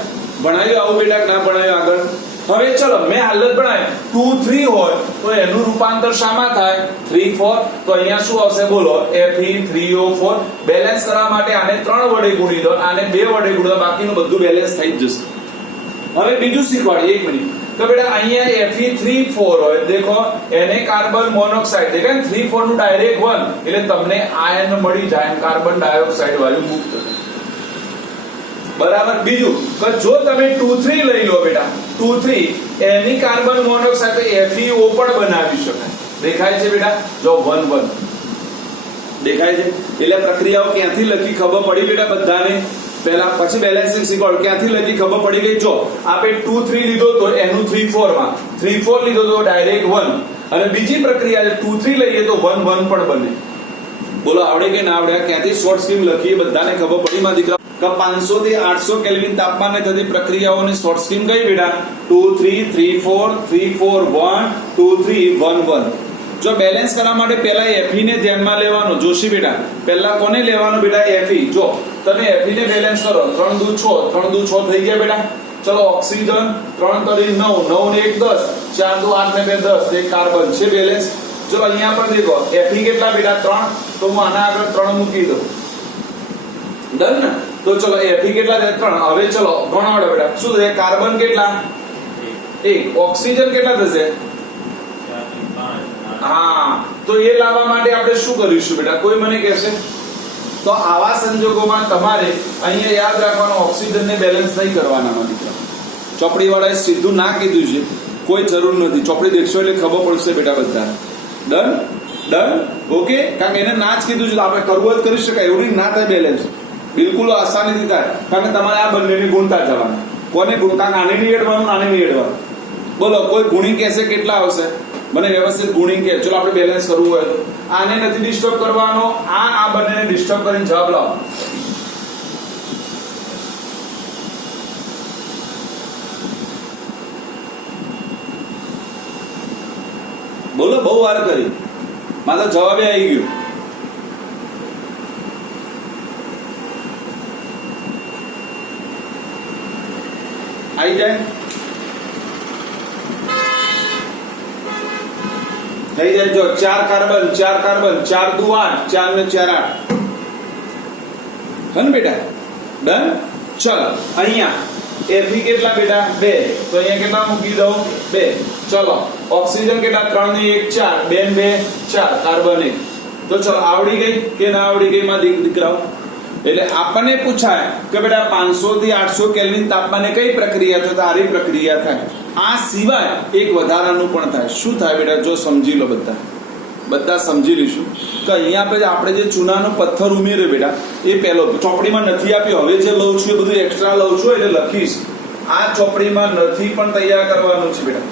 ભણાવ્યું આવું બેટા? ના ભણાવ્યું? આગળ હવે ચલો મેં હાલ જ ભણાવ્યું 2 3 હોય તો એનું રૂપાંતર શામાં થાય? 3 4. તો અહીંયા શું આવશે બોલો? Fe3O4. બેલેન્સ કરવા માટે આને 3 વડે ગુણી દો, આને 2 વડે ગુણી દો, બાકીનું બધું બેલેન્સ થઈ જ જશે. હવે બીજું શીખવાડીએ, 1 મિનિટ. તો બેટા અહીંયા Fe3O4 હોય, દેખો એને કાર્બન મોનોક્સાઇડ દેખાય ને 3 4 નું ડાયરેક્ટ 1 એટલે તમને આયન મળી જાય, કાર્બન ડાયોક્સાઇડ વાયુ મુક્ત થાય. બરાબર. બીજું કે જો તમે 2 3 લઈ લો બેટા, 2 3 એની કાર્બન મોનોક્સાઇડ FeO પણ બનાવી શકાય. દેખાય છે બેટા? જો 1 1 દેખાય છે. એટલે પ્રક્રિયાઓ ક્યાંથી લખી ખબર પડી બેટા બધાને? પહેલા પછી બેલેન્સિંગ શીખવાડો. ક્યાંથી લખી ખબર પડી ગઈ? જો આપણે 2 3 લીધો તો એનું 3 4 માં 3 4 લીધો તો ડાયરેક્ટ 1. અને બીજી પ્રક્રિયા છે 2 3 લઈએ તો 1 1 પણ બને. બોલો આવડે કે ના આવડે? ક્યાંથી શોર્ટ સ્કીમ લખીએ બધાને ખબર પડી માં દીકરા? 500 થી 800 કેલ્વિન તાપમાને થતી પ્રક્રિયાઓની શોર્ટ સ્કીમ કઈ બેટા? 2 3 3 4 3 4 1 2 3 1 1. જો બેલેન્સ કરવા માટે પહેલા Fe ને ધ્યાનમાં લેવાનું. જોશી બેટા પહેલા કોને લેવાનું બેટા? Fe. જો તમે Fe ને બેલેન્સ કરો 3 દુ 6, 3 દુ 6 થઈ ગયા બેટા. ચલો ઓક્સિજન 3 તરી 9, 9 ને 1 10, 4 દુ 8 ને 2 10, એક કાર્બન છે બેલેન્સ. ચલો અહીંયા પણ દેખો Fe કેટલા બેટા? 3. તો હું આના આગળ 3 મૂકી દઉં. ડન ને? તો ચલો Fe કેટલા છે? 3. હવે ચલો ગણો બેટા. શું થશે? કાર્બન કેટલા? 1. ઓક્સિજન કેટલા થશે? હા, તો એ લાવવા માટે આપણે શું કરીશું બેટા? કોઈ મને કહેશે? તો આવા સંજોગોમાં તમારે અહીંયા યાદ રાખવાનું, ઓક્સિજનને બેલેન્સ નહીં કરવાના દીકરા. ચોપડી વાળાએ સીધું ના કીધું છે, કોઈ જરૂર નથી. ચોપડી દેખશો એટલે ખબર પડશે બેટા બધાને. Done done okay. કારણ કે એને ના જ કીધું છે તો આપણે કરવું જ કરી શકાય એવું ના થાય બેલેન્સ. બિલકુલ આસાનીથી થાય. કારણ કે તમારે આ બંનેની ગુણતા જવાના. કોને ગુણતા? આને નહીં એડવાનું, આને નહીં એડવાનું. બોલો કોઈ ગુણી કહેશે કેટલા આવશે? મને વ્યવસ્થિત ગુણી કે. ચલો આપણે બેલેન્સ કરવું હોય તો આને નથી ડિસ્ટર્બ કરવાનો, આ બંનેને ડિસ્ટર્બ કરીને જવાબ લાવો. બોલો બહુ વાર કરી, મારો જવાબે આવી ગયો. આવી જાય થઈ જાય. જો 4 કાર્બન 4 કાર્બન 4 દુ 8, 4 ને 4 8. હે ને બેટા? ડન. ચલો અહીંયા Fe કેટલા બેટા? 2. તો અહીંયા કેટલા મૂકી દઉં? 2. ચલો ઓક્સિજન કેટલા? 3 ને 1 4, 2 ને 2 4, કાર્બન 1. તો ચલો આવડી ગઈ કે ના આવડી ગઈ માં દીકરાઓ? એટલે આપણને પૂછાય કે બેટા 500 થી 800 કેલ્વિન તાપમાને કઈ પ્રક્રિયા થાય? તો આરી પ્રક્રિયા થાય. આ સિવાય એક વધારાનું પણ થાય. શું થાય બેટા? જો સમજી લો, બધા સમજી લઈશું કે અહીંયા આપણે જે ચૂનાનો પથ્થર ઉમેર્યો બેટા, એ પહેલો ચોપડીમાં નથી આપ્યો. હવે જે લઉં છું એ બધું એક્સ્ટ્રા લઉં છું એટલે લખીશ. આ ચોપડીમાં નથી પણ તૈયાર કરવાનું છે બેટા.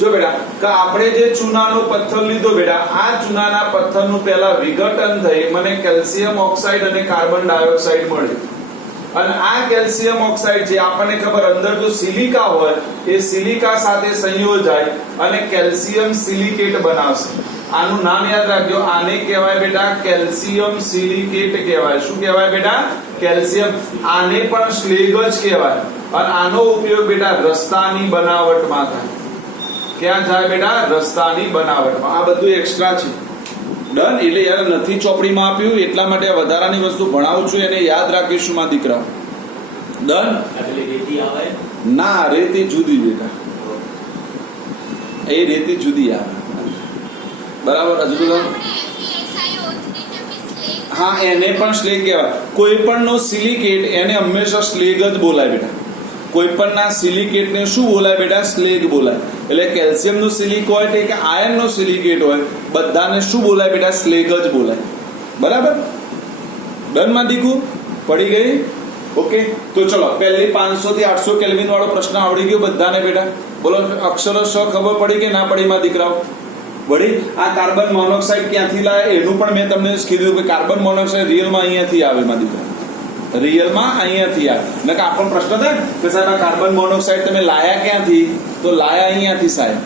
જો બેટા કે આપણે જે ચૂનાનો પથ્થર લીધો બેટા, આ ચૂનાના પથ્થરનું પહેલા વિઘટન થઈ મને કેલ્શિયમ ઓક્સાઇડ અને કાર્બન ડાયોક્સાઇડ મળ્યું. અને આ કેલ્શિયમ ઓક્સાઇડ જે આપણને ખબર અંદર જો સિલિકા હોય એ સિલિકા સાથે સંયોજાય અને કેલ્શિયમ સિલિકેટ બનાવશે. આનું નામ યાદ રાખજો. આને કહેવાય બેટા કેલ્શિયમ સિલિકેટ કહેવાય. શું કહેવાય બેટા? કેલ્શિયમ. આને પણ સ્લેગ જ કહેવાય. અને આનો ઉપયોગ બેટા રસ્તાની બનાવટમાં થાય. ક્યાં જાય બેટા? રસ્તાની બનાવટમાં. આ બધું એક્સ્ટ્રા છે. ડન. એટલે યાર નથી ચોપડીમાં આપ્યું એટલા માટે આ વધારાની વસ્તુ ભણાવું છું, એને યાદ રાખીશું માં દીકરા. ડન. ના, રેતી જુદી બેટા, એ રેતી જુદી આવે. બરાબર? હજુ હા, એને પણ સ્લેગ કહેવાય. કોઈ પણ નો સિલિકેટ એને હંમેશા સ્લેગ જ બોલાય બેટા. કોઈ પણ ના સિલિકેટ ને શું બોલાય બેટા? સ્લેગ બોલાય. એટલે કેલ્શિયમ નું સિલિક હોય કે આયર્ન નો સિલિકેટ હોય, બધાને શું બોલાય બેટા? સ્લેગ જ બોલાય. બરાબર? ડન માં દીકુ? પડી ગઈ? ઓકે. તો ચલો પહેલી 500 થી 800 કેલ્વિન વાળો પ્રશ્ન આવડી ગયો બધાને બેટા? બોલો અક્ષરો સ ખબર પડી કે ના પડી માં દીકરાઓ? વળી આ કાર્બન મોનોક્સાઇડ ક્યાંથી લાવે એનું પણ મેં તમને કીધું કે કાર્બન મોનોક્સાઇડ રિયલમાં અહીંયાથી આવે માં દીકરા. રિયલમાં અહીંયાથી આવે. નકર આપણો પ્રશ્ન થાય કે સાહેબ આ કાર્બન મોનોક્સાઇડ તમે લાયા ક્યાંથી? તો લાયા અહીંયાથી સાહેબ.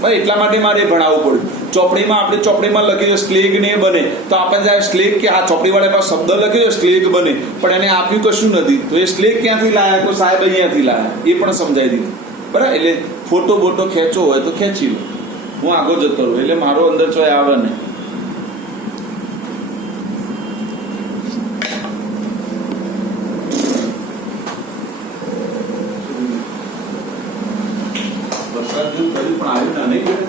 ભાઈ એટલા માટે મારે ભણાવવું પડ્યું. ચોપડીમાં આપણે ચોપડીમાં લખી સ્લેગ ને બને તો આપણે જાય સ્લેગ કે આ ચોપડી વાળા પાસે શબ્દ લખ્યો સ્લેગ બને, પણ એને આપ્યું કશું નથી. તો એ સ્લેગ ક્યાંથી લાયા? તો સાહેબ અહીંયાથી લાયા. એ પણ સમજાવી દીધું. બરાબર? એટલે ફોટો બોટો ખેંચવો હોય તો ખેંચી લો, હું આગળ જતો રહું એટલે મારો અંદર ચોય આવે ને. વરસાદ જેવું કર્યું પણ આવ્યું ના નહીં.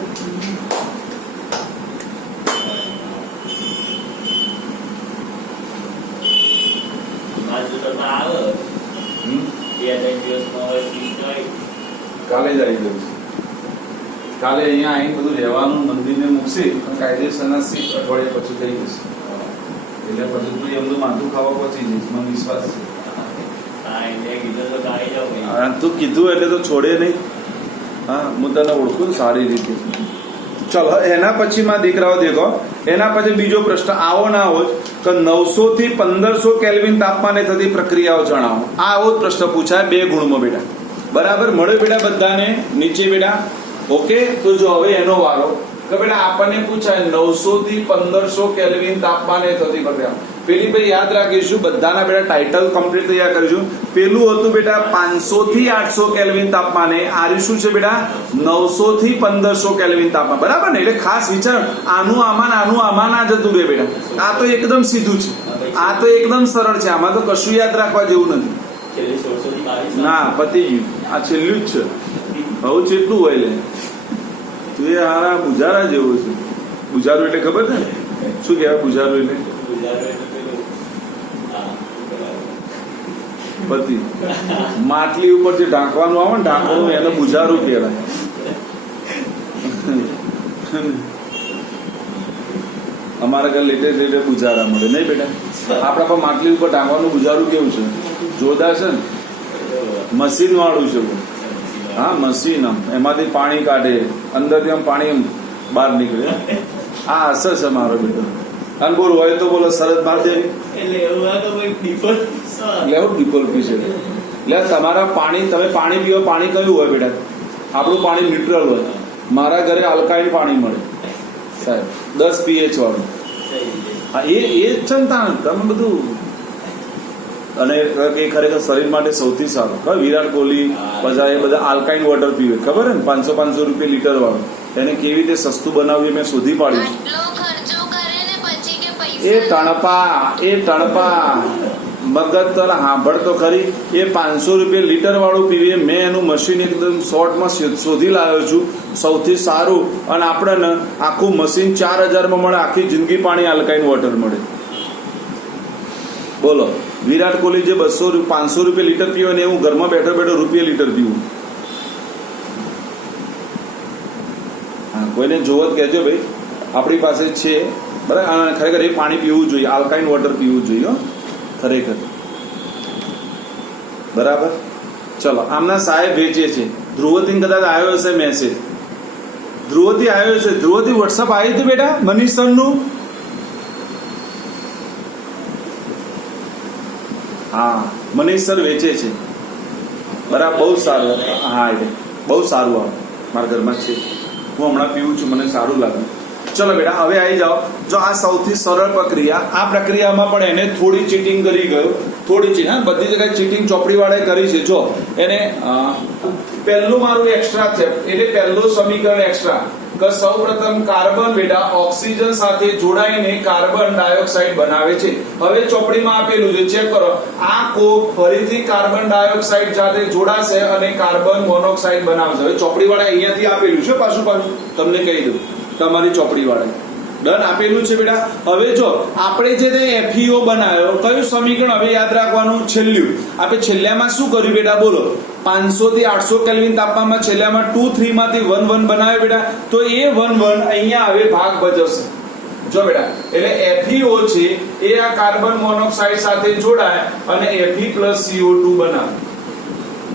કાલે જ આવી જઈશ. કાલે અહીંયા આવીને બધું રહેવાનું મંદિરને મૂકશે, કાયદેસરના સીટ અઠવાડિયા પછી થઈ જશે. એટલે પછી તું એમનું માથું ખાવા પહોંચી જઈશ, મને વિશ્વાસ છે. તું કીધું એટલે તો છોડે નહીં. હા, હું તને ઓળખું સારી રીતે. ચલો એના પછી માં દીકરાઓ દેખો, એના પછી બીજો પ્રશ્ન આવો ના હોય કે 900 થી 1500 કેલ્વિન તાપમાને થતી પ્રક્રિયાઓ જણાવો. આ આવો જ પ્રશ્ન પૂછાય 2 ગુણમાં બેટા. બરાબર? મળ્યો બેટા બધાને નીચે બેટા? ઓકે. તો જો હવે એનો વારો કે બેટા આપણને પૂછાય 900 થી 1500 કેલ્વિન તાપમાને થતી પ્રક્રિયા. પેલી ભાઈ યાદ રાખીશું, બધાના બેટા ટાઇટલ કમ્પ્લીટ તૈયાર કરીશું. પેલું હતું બેટા 500 થી 800 કેલ્વિન તાપમાને, આર્યું શું છે બેટા 900 થી 1500 કેલ્વિન તાપમાન, બરાબર ને? એટલે ખાસ વિચાર, આનું આમાં ના જતું રહે બેટા. આ તો એકદમ સીધું છે, આ તો એકદમ સરળ છે, આમાં તો કશું યાદ રાખવા જેવું નથી. ના, પતી ગયું, આ છેલ્લું જ છે. બહુ જેટલું હોય લે તું એ હારા બુજારા જેવો છે. બુજારું એટલે ખબર છે શું કહેવાય? બુજારું એટલે પતિ માટલી ઉપર જે ઢાંકવાનું આવે ને, ઢાંકવાનું, એને બુજારું કહેવાય. અમારા ઘર લેટે બુજારા મળે નહીં બેટા? આપણા પર માટલી ઉપર ઢાંકવાનું બુજારું કેવું છે? જોરદાર છે ને, મશીન વાળું છે. હા, મશીન આમ એમાંથી પાણી કાઢે, અંદરથી આમ પાણી બહાર નીકળે. આ અસર છે મારો બેટો. અને બોલ હોય તો બોલો, શરત માર દેવી એટલે ડિફોલ્ટ પી છે. એટલે તમારા પાણી, તમે પાણી પીવો, પાણી કયું હોય બેટા? આપણું પાણી ન્યુટ્રલ હોય. મારા ઘરે આલ્કાઇન પાણી મળે સાહેબ, 10 pH વાળું. હા, એ જ છે ને તાણ તમે બધું. અને એ ખરેખર શરીર માટે સૌથી સારું. વિરાટ કોહલી બધા એ બધા આલ્કાઇન વોટર પીવે, ખબર ને? 500 રૂપિયા લીટર વાળું. એને કેવી રીતે સસ્તું બનાવ્યું મેં શોધી પાડ્યું. એ ટણપા મગજ તર સાંભળ તો ખરી. એ 500 રૂપિયા લીટર વાળું પીવે. મેં એનું મશીન એકદમ શોર્ટમાં શોધી લાવ્યો છું, સૌથી સારું. અને આપણને આખું મશીન 4000 મળે, આખી જિંદગી પાણી આલ્કાઇન વોટર મળે. બોલો, વિરાટ કોહલી જે 500 રૂપિયા લીટર પીવે ને, હું ઘરમાં બેઠો રૂપિયા લીટર પીવું. હા, કોઈને જોવો જ કહેજો ભાઈ, આપણી પાસે છે બરાબર. ખરેખર એ પાણી પીવું જોઈએ, આલ્કાઇન વોટર પીવું જોઈએ ખરેખર, બરાબર. ચલો, આમના સાહેબ વેચે છે. ધ્રુવતી કદાચ આવ્યો હશે મેસેજ, ધ્રુવતી આવ્યો છે. ધ્રુવતી વોટ્સઅપ આવ્યું હતું બેટા મનીષ સર નું? હા, મનીષ સર વેચે છે, બરાબર. બહુ સારું. હા, એટલે બહુ સારું આવે, મારા ઘરમાં છે. હું હમણાં પીવું છું, મને સારું લાગ્યું. ચલો બેટા, હવે આવી જાઓ. જો આ સૌથી સરળ પ્રક્રિયા, આ પ્રક્રિયામાં પણ એને થોડી ચીટિંગ કરી ગયો, થોડી ચીટિંગ. હા, બધી જગ્યાએ ચીટિંગ ચોપડી વાળાએ કરી છે. જો એને પહેલું મારું એક્સ્ટ્રા છે, એટલે પહેલું સમીકરણ એક્સ્ટ્રા. સૌ પ્રથમ કાર્બન બેટા ઓક્સિજન સાથે જોડાઈને કાર્બન ડાયોક્સાઇડ બનાવે છે. હવે ચોપડીમાં આપેલું છે, ચેક કરો. આ કોક ફરીથી કાર્બન ડાયોક્સાઇડ સાથે જોડાશે અને કાર્બન મોનોક્સાઇડ બનાવશે. હવે ચોપડી વાળા અહીંયાથી આપેલું છે, પાછું તમને કહી દઉં, તમારી ચોપડી વાળા ડન આપેલું છે બેટા. હવે જો આપણે જે FeO બનાવ્યો, કયું સમીકરણ હવે યાદ રાખવાનું? છેલ્લું. આપણે છેલ્લામાં શું કર્યું બેટા? બોલો, 500 થી 800 કેલ્વિન તાપમાનમાં છેલ્લામાં 2 3 માંથી 1 1 બનાવ્યો બેટા. તો એ 1 1 અહીંયા હવે ભાગ ભજવશે. જો બેટા, એટલે FeO છે એ આ કાર્બન મોનોક્સાઇડ સાથે જોડાય અને Fe+CO2 બનાવે.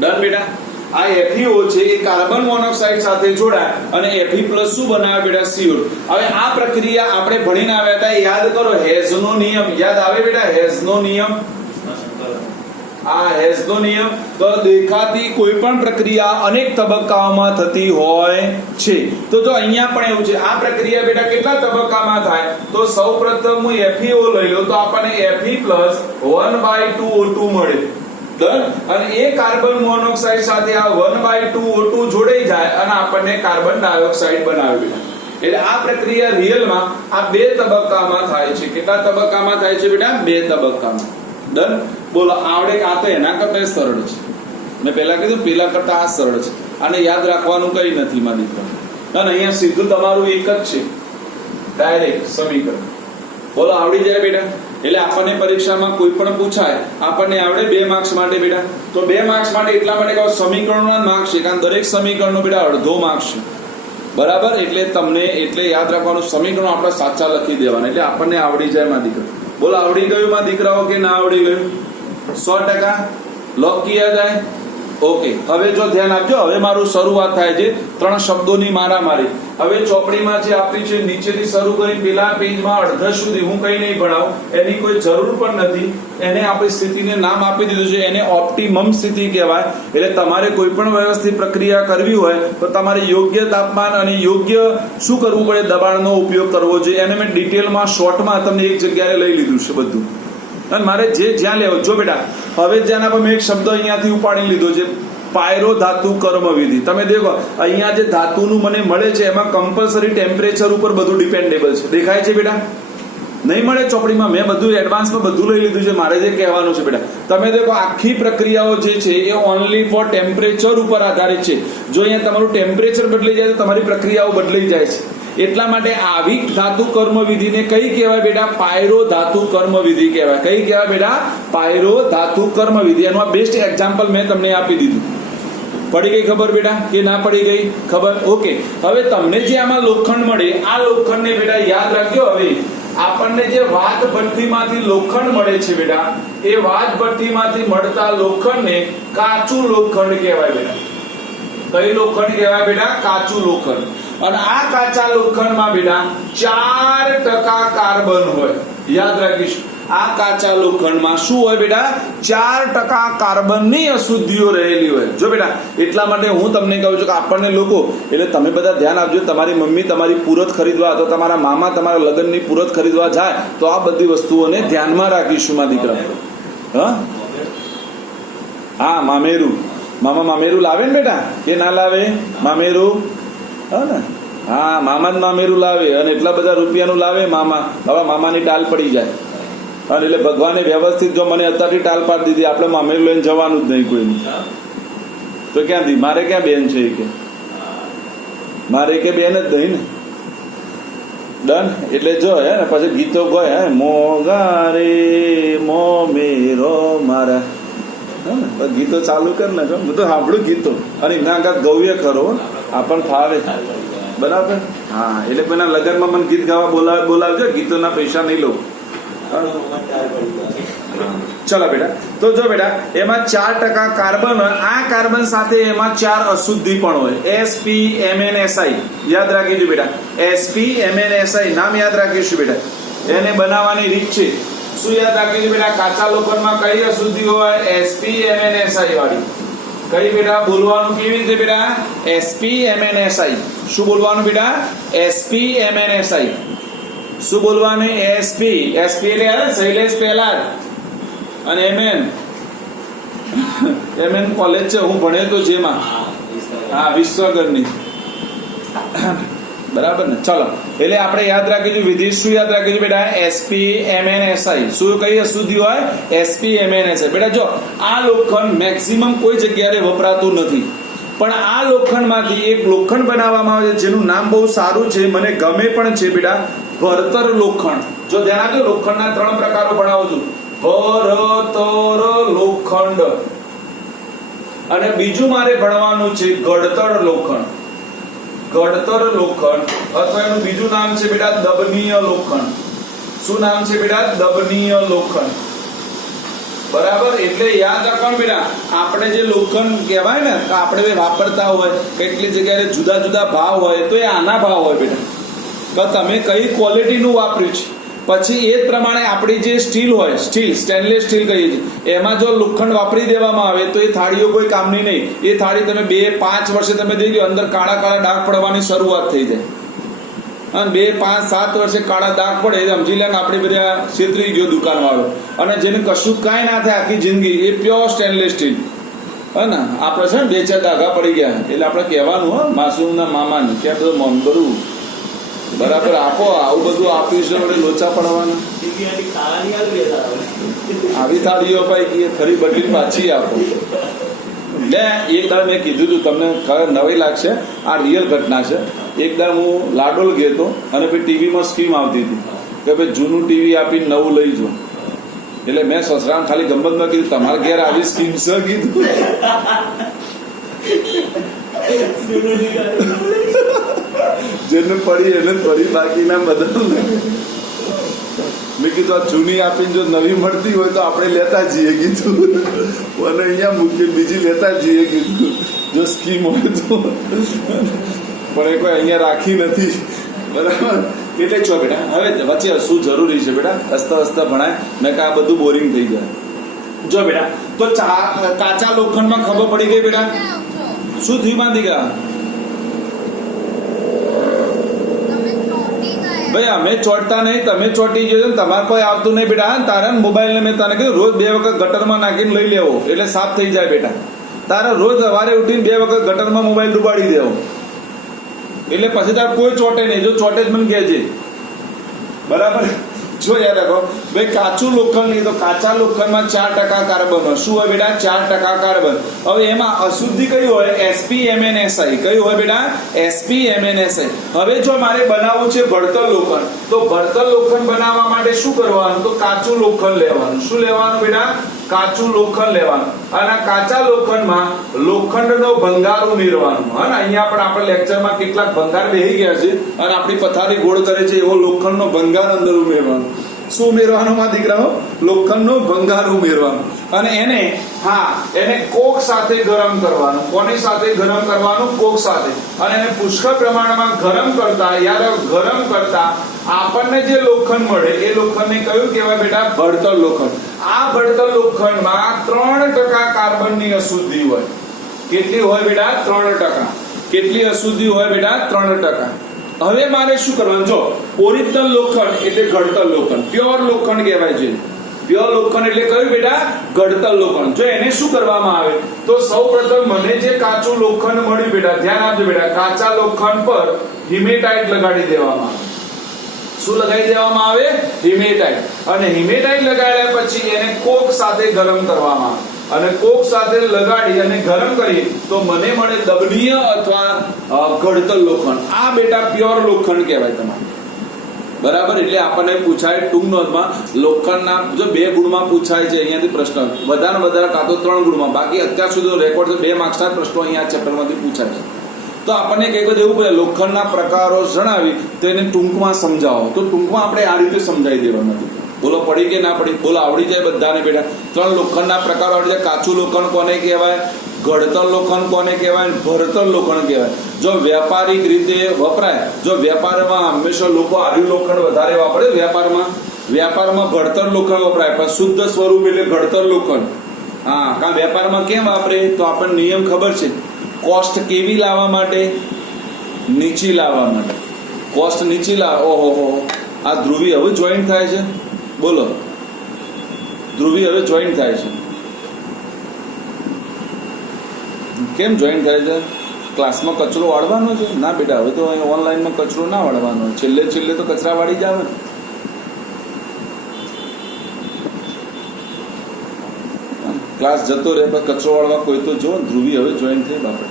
ડન બેટા. આ FeO છે એ કાર્બન મોનોક્સાઇડ સાથે જોડાય અને Fe+ શું બનાવે બેટા? CO2. હવે આ પ્રક્રિયા આપણે ભણીને આવ્યા હતા, યાદ કરો. હેઝનો નિયમ યાદ આવે બેટા? હેઝનો નિયમ. આ હેઝનો નિયમ. તો દેખાતી કોઈ પણ પ્રક્રિયા અનેક તબક્કાઓમાં થતી હોય છે. તો જો અહીંયા પણ એવું છે. આ પ્રક્રિયા બેટા કેટલા તબક્કામાં થાય? તો સૌપ્રથમ હું FeO લઈ લઉં તો આપણને Fe+1/2O2 મળે. અને એ કાર્બન મોનોક્સાઇડ સાથે આ 1/2O2 જોડાઈ જાય અને આપણને કાર્બન ડાયોક્સાઇડ બનાવે. એટલે આ પ્રક્રિયા રિયલમાં આ 2 તબક્કામાં થાય છે. કેટલા તબક્કામાં થાય છે બેટા? 2 તબક્કામાં. ડન. બોલો, આવડે? આ તો એના કરતા સરળ છે. મેં પહેલા કીધું, પેલા કરતા આ સરળ છે. આને યાદ રાખવાનું કઈ નથી મારી દીકરા. અને અહીંયા સીધું તમારું એક જ છે, ડાયરેક્ટ સમીકરણ. બોલો, આવડી જાય બેટા. એટલે આપણને પરીક્ષામાં કોઈ પણ પૂછાય, આપણને આવડે 2 માર્ક્સ માટે બેટા. તો 2 માર્ક્સ માટે એટલા માટે કહો સમીકરણોના માર્ક્સ છે, કારણ દરેક સમીકરણનો બેટા અડધો માર્ક્સ છે, બરાબર. એટલે તમને યાદ રાખવાનું, સમીકરણો આપણે સાચા લખી દેવાના, એટલે આપણને આવડી જાય માં દીકરા. બોલો, આવડી ગયું માં દીકરાઓ કે ના આવડી ગયું? 100% લોક કિયા જાય. ઓકે, હવે જો ધ્યાન આપજો, હવે મારું શરૂઆત થાય છે 3 શબ્દોની મારામારી. હવે ચોપડીમાં જે આપી છે નીચેથી શરૂ કરી પેલા પેજમાં અડધા સુધી હું કઈ નહીં ભણાવું, એની કોઈ જરૂર પણ નથી. એને આપણી સ્થિતિને નામ આપી દીધું છે, એને ઓપ્ટિમમ સ્થિતિ કહેવાય. એટલે તમારે કોઈ પણ વ્યવસ્થિત પ્રક્રિયા કરવી હોય તો તમારે યોગ્ય તાપમાન અને યોગ્ય શું કરવું પડે, દબાણનો ઉપયોગ કરવો જોઈએ. એને મેં ડિટેલમાં શોર્ટમાં તમને એક જગ્યાએ લઈ લીધું છે બધું. અને મારે જે જ્યાં લેવો, જો બેટા હવે જ્યાં મેં એક શબ્દ અહીંયાથી ઉપાડી લીધો છે, પાયરો ધાતુ કર્મવિધિ. તમે દેખો અહીંયા જે ધાતુનું મને મળે છે એમાં કમ્પલસરી ટેમ્પરેચર ઉપર બધું ડિપેન્ડેબલ છે. દેખાય છે બેટા? નહીં મળે ચોપડીમાં, મેં બધું એડવાન્સમાં બધું લઈ લીધું છે. મારે જે કહેવાનું છે બેટા, તમે દેખો આખી પ્રક્રિયાઓ જે છે એ ઓનલી ફોર ટેમ્પરેચર ઉપર આધારિત છે. જો અહીંયા તમારું ટેમ્પરેચર બદલાઈ જાય તો તમારી પ્રક્રિયાઓ બદલાઈ જાય છે. એટલા માટે આવી ધાતુ કર્મ વિધિને કઈ કહેવાય બેટા? પાયરો ધાતુ કર્મ વિધિ કહેવાય. કઈ કહેવાય બેટા? પાયરો ધાતુ કર્મ વિધિ. એનું આ બેસ્ટ એક્ઝામ્પલ મેં તમને આપી દીધું. પડી ગઈ ખબર બેટા કે ના પડી ગઈ ખબર? ઓકે, હવે તમને જે આમાં લોખંડ મળે, આ લોખંડને બેટા યાદ રાખજો. હવે આપણને જે વાત ભઠ્ઠીમાંથી લોખંડ મળે છે બેટા, એ વાત ભઠ્ઠીમાંથી મળતા લોખંડને કાચું લોખંડ કહેવાય બેટા. કઈ લોખંડ કહેવાય બેટા? કાચું લોખંડ. અને આ કાચા લોખંડમાં બેટા 4% કાર્બન હોય. યાદ રાખીશું, આ કાચા લોખંડમાં શું હોય બેટા? 4% કાર્બનની અશુદ્ધિઓ રહેલી હોય. જો બેટા એટલા માટે હું તમને કહું છું કે આપણને લોકો, એટલે તમે બધા ધ્યાન આપજો, તમારી મમ્મી તમારી પૂરત ખરીદવા તો તમારા મામા તમારા લગ્નની પૂરત ખરીદવા જાય તો આ બધી વસ્તુઓને ધ્યાનમાં રાખીશું માં દીકરા. હા, મામેરું. મામા મામેરું લાવે ને બેટા કે ના લાવે? મામેરું, હા ને? હા, મામા જ મામેરું લાવે અને એટલા બધા રૂપિયાનું લાવે મામા. હવે મામાની ટાલ પડી જાય. અને એટલે ભગવાને વ્યવસ્થિત જો મને અત્યારથી ટાલ પાડી દીધી, આપણે મામેરું લઈને જવાનું જ નહીં કોઈનું. તો ક્યાંથી? મારે ક્યાં બેન છે કે? મારે કે બેન જ નહીં ને. ડન. એટલે જો હે ને પછી ગીતો ગોય, હે મોગારે મો મેરો મારા, ગીતો ચાલુ કર ને. હું તો સાંભળું ગીતો અને એના આગળ ગૌએ ખરો, આપણને ફાવે. બરાબર? હા, એટલે કોઈના લગ્નમાં મને ગીત ગાવા બોલાવજો, ગીતોના પૈસા નહીં લઉં. ચલો બેટા, તો જો બેટા એમાં 4% કાર્બન હોય. આ કાર્બન સાથે એમાં 4 અશુદ્ધિ પણ હોય. SPMnSi યાદ રાખીશું બેટા. SPMnSi નામ યાદ રાખીશું બેટા. એને બનાવવાની રીત છે. શું યાદ રાખીશું બેટા? કાચા લોખંડમાં કઈ અશુદ્ધિ હોય? SPMnSi વાળી. કઈ બેટા? બોલવાનું કેવી રીતે બેટા? SPMnSi. શું બોલવાનું બેટા? SPMnSi. શું બોલવાનું? SP. SP એટલે શૈલેષ પહેલા અને MN કોલેજ છે, હું ભણે તો જેમાં. હા, વિશ્વગરની. બરાબર ને? ચલો, એટલે આપણે યાદ રાખીશું વિધિ. શું યાદ રાખીશું બેટા? SPMnSi. શું કઈ અશુદ્ધિ હોય? SPMnSi. બેટા જો આ લોખંડ મેક્સિમમ કોઈ જગ્યાએ વપરાતું નથી, પણ આ લોખંડમાંથી એક લોખંડ બનાવવામાં આવે છે જેનું નામ બહુ સારું છે, મને ગમે પણ છે બેટા, ભરતર લોખંડ. જો ધ્યાન આપજો, લોખંડના 3 પ્રકારો ભણાવું છું. ભરતર લોખંડ. અને બીજું મારે ભણવાનું છે ગળતર લોખંડ. ગળતર લોખંડ અથવા એનું બીજું નામ છે બેટા દબનીય લોખંડ. શું નામ છે બેટા? દબનીય લોખંડ. બરાબર? એટલે યાદ રાખવાનું બેટા, આપણે જે લોખંડ કહેવાય ને, આપણે વાપરતા હોય કેટલી જગ્યાએ જુદા જુદા ભાવ હોય, તો એ આના ભાવ હોય બેટા. તો તમે કઈ ક્વોલિટીનું વાપર્યું છે, પછી એ પ્રમાણે આપણી જે સ્ટીલ હોય, સ્ટીલ સ્ટેનલેસ સ્ટીલ કહીએ છીએ, એમાં જો લોખંડ વાપરી દેવામાં આવે તો એ થાળીઓ કોઈ કામની નહીં. એ થાળી તમે 2-5 વર્ષે તમે દેખો અંદર કાળા કાળા ડાઘ પડવાની શરૂઆત થઈ જાય. અને 2-5-7 વર્ષે કાળા ડાઘ પડે સમજી લે કે આપણે બધા છેતરી ગયો દુકાન વાળો. અને જેને કશું કાંઈ ના થાય આખી જિંદગી, એ પ્યોર સ્ટેનલેસ સ્ટીલ. હે ને? આપણે છે ને 2-4 ડાઘા પડી ગયા એટલે આપણે કહેવાનું, હા, માસૂમના મામાને કે બધું બધું બરાબર આપો. આવું બધું આપીશું એટલે લોચા પડવાના. આવી થાળીઓ પૈકી ફરી બદલી પાછી આપો. લે એક દાડ મેં કીધું હતું તમને, નવી લાગશે, આ રિયલ ઘટના છે. એક દાડ હું લાડોલ ગયો હતો અને પછી ટીવીમાં સ્કીમ આવતી હતી કે ભાઈ જૂનું ટીવી આપીને નવું લઈ જો. એટલે મેં સસરાને ખાલી ગમતમાં કીધું, તમારા ઘેર આવી સ્કીમ છે? કીધું જેને પડી એને ફરી બાકીના બદલ. મેં મેં કીધું આ જૂની આપીને જો નવી મળતી હોય તો આપણે લેતા જઈએ કીધું, અને અહીંયા મૂકીને બીજી લેતા જઈએ કીધું જો સ્કીમ હોય તો, પણ એ કોઈ અહીંયા રાખી નથી. બરાબર, એટલે છો બેટા હવે વચ્ચે શું જરૂરી છે બેટા, હસતા હસતા ભણાય, મેં કે આ બધું બોરિંગ થઈ જાય. જો બેટા તો કાચા લોખંડમાં ખબર પડી ગઈ બેટા. શું થયું માં દીકરા? ભાઈ અમે ચોટતા નહીં, તમે ચોટી જજો, તમારે કોઈ આવતું નહીં બેટા. તારા મોબાઈલ ને મેં તને કીધું રોજ 2 વખત ગટરમાં નાખીને લઈ લેવો એટલે સાફ થઈ જાય બેટા. તારે રોજ સવારે ઉઠીને 2 વખત ગટરમાં મોબાઈલ ડુબાડી દેવો એટલે પછી તાર કોઈ ચોટે નહીં. જો ચોટે જ મને કહેજે, બરાબર? જો યાદ રાખો ભાઈ, કાચું લોખંડ નહીં તો કાચા લોખંડમાં 4% કાર્બન હોય. શું હોય બેટા? 4% કાર્બન. હવે એમાં અશુદ્ધિ કઈ હોય? SpMnSi. કયું હોય બેટા? SpMnSi. હવે જો મારે બનાવવું છે ભળતર લોખંડ, તો ભળતર લોખંડ બનાવવા માટે શું કરવાનું? તો કાચું લોખંડ લેવાનું. શું લેવાનું બેટા? કાચું લોખંડ લેવાનું. અને કાચા લોખંડમાં લોખંડનો ભંગાર ઉમેરવાનો. હા, અહીંયા પણ આપણે લેક્ચરમાં કેટલાક ભંગાર બેહી ગયા છે અને આપણી પથારી ગોળ કરે છે એવો લોખંડનો ભંગાર અંદર ઉમેરવાનો. શું ઉમેરવાનો માં દીકરાઓ? લોખંડનો ભંગાર ઉમેરવાનો. અને એને એને કોક સાથે ગરમ કરવાનું. કોની સાથે ગરમ કરવાનું? કોક સાથે. અને એને પુષ્કળ પ્રમાણમાં ગરમ કરતા, ગરમ કરતા આપણને જે લોખંડ મળે એ લોખંડને કયું કહેવાય બેટા? ભળતર લોખંડ. આ ભળતર લોખંડમાં 3% કાર્બનની અશુદ્ધિ હોય. કેટલી હોય બેટા? 3%. કેટલી અશુદ્ધિ હોય બેટા? 3%. હવે મારે શું કરવાનું? જો ઓરિજિનલ લોખંડ એટલે ઘડતર લોખંડ, પ્યોર લોખંડ કહેવાય છે. પ્યોર લોખંડ એટલે કયું બેટા? ઘડતર લોખંડ. જો એને શું કરવામાં આવે તો સૌપ્રથમ મને જે કાચું લોખંડ મળ્યું બેટા, ધ્યાન આપજો બેટા, કાચા લોખંડ પર હિમેટાઇટ લગાડી દેવામાં આવે. શું લગાડી દેવામાં આવે? હિમેટાઇટ. અને હિમેટાઇટ લગાડ્યા પછી એને કોક સાથે ગરમ કરવામાં આવે. અને કોક સાથે લગાડી અને ગરમ કરી તો મને મળે દબનીય અથવા ઘડતર લોખંડ. આ બેટા પ્યોર લોખંડ કહેવાય તમારે. બરાબર? એટલે આપણને પૂછાય ટૂંક નોંધમાં લોખંડના જો 2 ગુણમાં પૂછાય છે અહીંયાથી પ્રશ્ન, વધારે વધારે કાં તો 3 ગુણમાં. બાકી અત્યાર સુધી રેકોર્ડ 2 માર્ક્સના પ્રશ્નો અહીંયા ચેપ્ટરમાંથી પૂછાય છે. તો આપણને કંઈક એવું પડે લોખંડના પ્રકારો જણાવી તેને ટૂંકમાં સમજાવો. તો ટૂંકમાં આપણે આ રીતે સમજાવી દેવાનું. બોલો પડી કે ના પડી? બોલો આવડી જાય બધાને બેટા? 3 લોખંડના પ્રકારો આવડી જાય. કાચું લોખંડ કોને કહેવાય? ઘડતર લોખંડ કોને કહેવાય? ભળતર લોખંડ કહેવાય. જો વ્યાપારિક રીતે વપરાય, જો વેપારમાં હંમેશા લોકો આર્યું લોખંડ વધારે વાપરે. વ્યાપારમાં ભળતર લોખંડ વપરાય, પણ શુદ્ધ સ્વરૂપ એટલે ઘડતર લોખંડ. હા, કારણ વેપારમાં કેમ વાપરે તો આપણને નિયમ ખબર છે. કોસ્ટ કેવી લાવવા માટે? નીચી લાવવા માટે. કોસ્ટ નીચી લાવ. ઓહો, આ ધ્રુવી હવે જોઈન્ટ થાય છે. બોલો, ધ્રુવી હવે જોઈન્ટ થાય છે. કેમ જોઈન્ટ થાય છે? ક્લાસમાં કચરો વાળવાનો છે? ના બેટા, હવે તો ઓનલાઈનમાં કચરો ના વાળવાનો. છેલ્લે તો કચરા વાળી જ આવે ને. ક્લાસ જતો રહે પણ કચરો વાળવા કોઈ તો જો. ધ્રુવી હવે જોઈન્ટ થઈ બાપડે.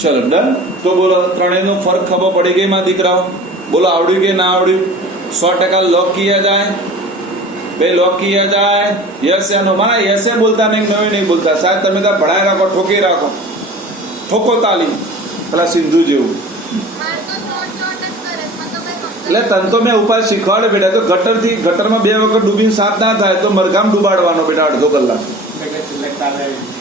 ચલો ડન. તો બોલો ત્રણેયનો ફરક ખબર પડી ગઈ માં દીકરાઓ? બોલો આવડ્યું કે ના આવડ્યું? 100% लॉक किया जाए भाई, लॉक किया जाए. यस या नो? माना यस बोलता नहीं, नो नहीं बोलता. शायद તમે ત્યાં ભણાય રાખો, ઠોકી રાખો, ઠોકો તાલી પેલા સિંધુ જેવું. એટલે તને તો મેં ઉપાય શીખવાડે બેટા. તો ગટરમાં 2 વખત ડૂબીને સાફ ના થાય તો મરઘામ ડૂબાડવાનો બેટા અડધો કલાક,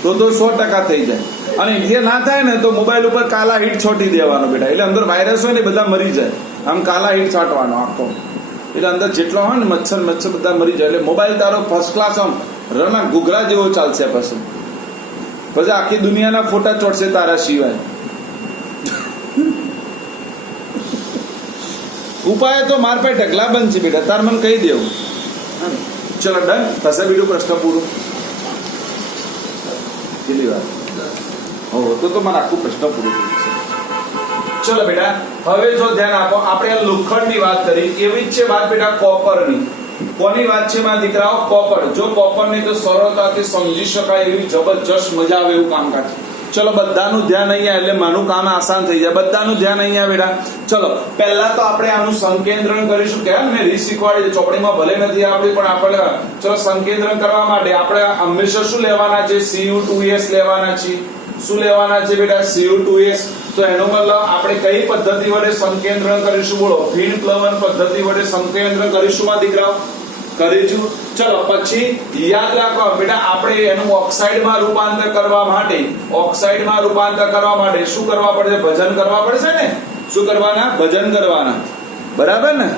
તો 100% થઈ જાય. અને જે ના થાય ને તો મોબાઈલ ઉપર કાલા હીટ છોટી દેવાનો બેટા. એટલે અંદર વાયરસ હોય ને બધા મરી જાય. આમ કાલા હીટ છાંટવાનો આખો, એટલે અંદર જેટલો હોય ને મચ્છર બધા મરી જાય. એટલે મોબાઈલ તારો ફર્સ્ટ ક્લાસ આમ રણા ઘૂઘરા જેવો ચાલશે. પછી આખી દુનિયાના ફોટા ચોટશે તારા સિવાય. ઉપાય તો માર પાસે ઢગલા બંધ છે બેટા, તાર મને કહી દેવું. ચલો ડન થશે. બીજું પ્રશ્ન પૂરું. કેટલી વાર? હો તો મને આખું પ્રશ્ન પૂરું થયું છે. ચલો બેટા હવે જો ધ્યાન આપો, આપણે લોખંડની વાત કરી, એવી જ છે વાત બેટા કોપરની. કોની વાત છે મારા દીકરાઓ? કોપર. જો કોપર ની તો સરળતાથી સમજી શકાય એવી જબરજસ્ત મજા આવે એવું કામકાજ. ચલો બધાનું ધ્યાન અહીંયા, એટલે મારું કામ આસાન થઈ જાય. બધાનું ધ્યાન અહીંયા બેટા. ચલો પહેલા તો આપણે આનું સંકેન્દ્રણ કરીશું. કે મેં રીત શીખવાડી, ચોપડીમાં ભલે નથી આપણી, પણ આપણે ચલો સંકેન્દ્રણ કરવા માટે આપણે હંમેશા શું લેવાના છે? Cu2s લેવાના છીએ. શું લેવાના છે બેટા Cu2s. તો એનો મતલબ આપણે કઈ પદ્ધતિ વડે સંકેન્દ્રણ કરીશું બોલો ફીણ પ્લવન પદ્ધતિ વડે સંકેન્દ્રણ કરીશું માં દીકરાઓ કરીશું. ચલો પછી યાદ રાખો બેટા આપણે એનું ઓક્સાઇડમાં રૂપાંતર કરવા માટે શું કરવા પડશે ભજન કરવા પડશે ને શું કરવાના ભજન કરવાના બરાબર ને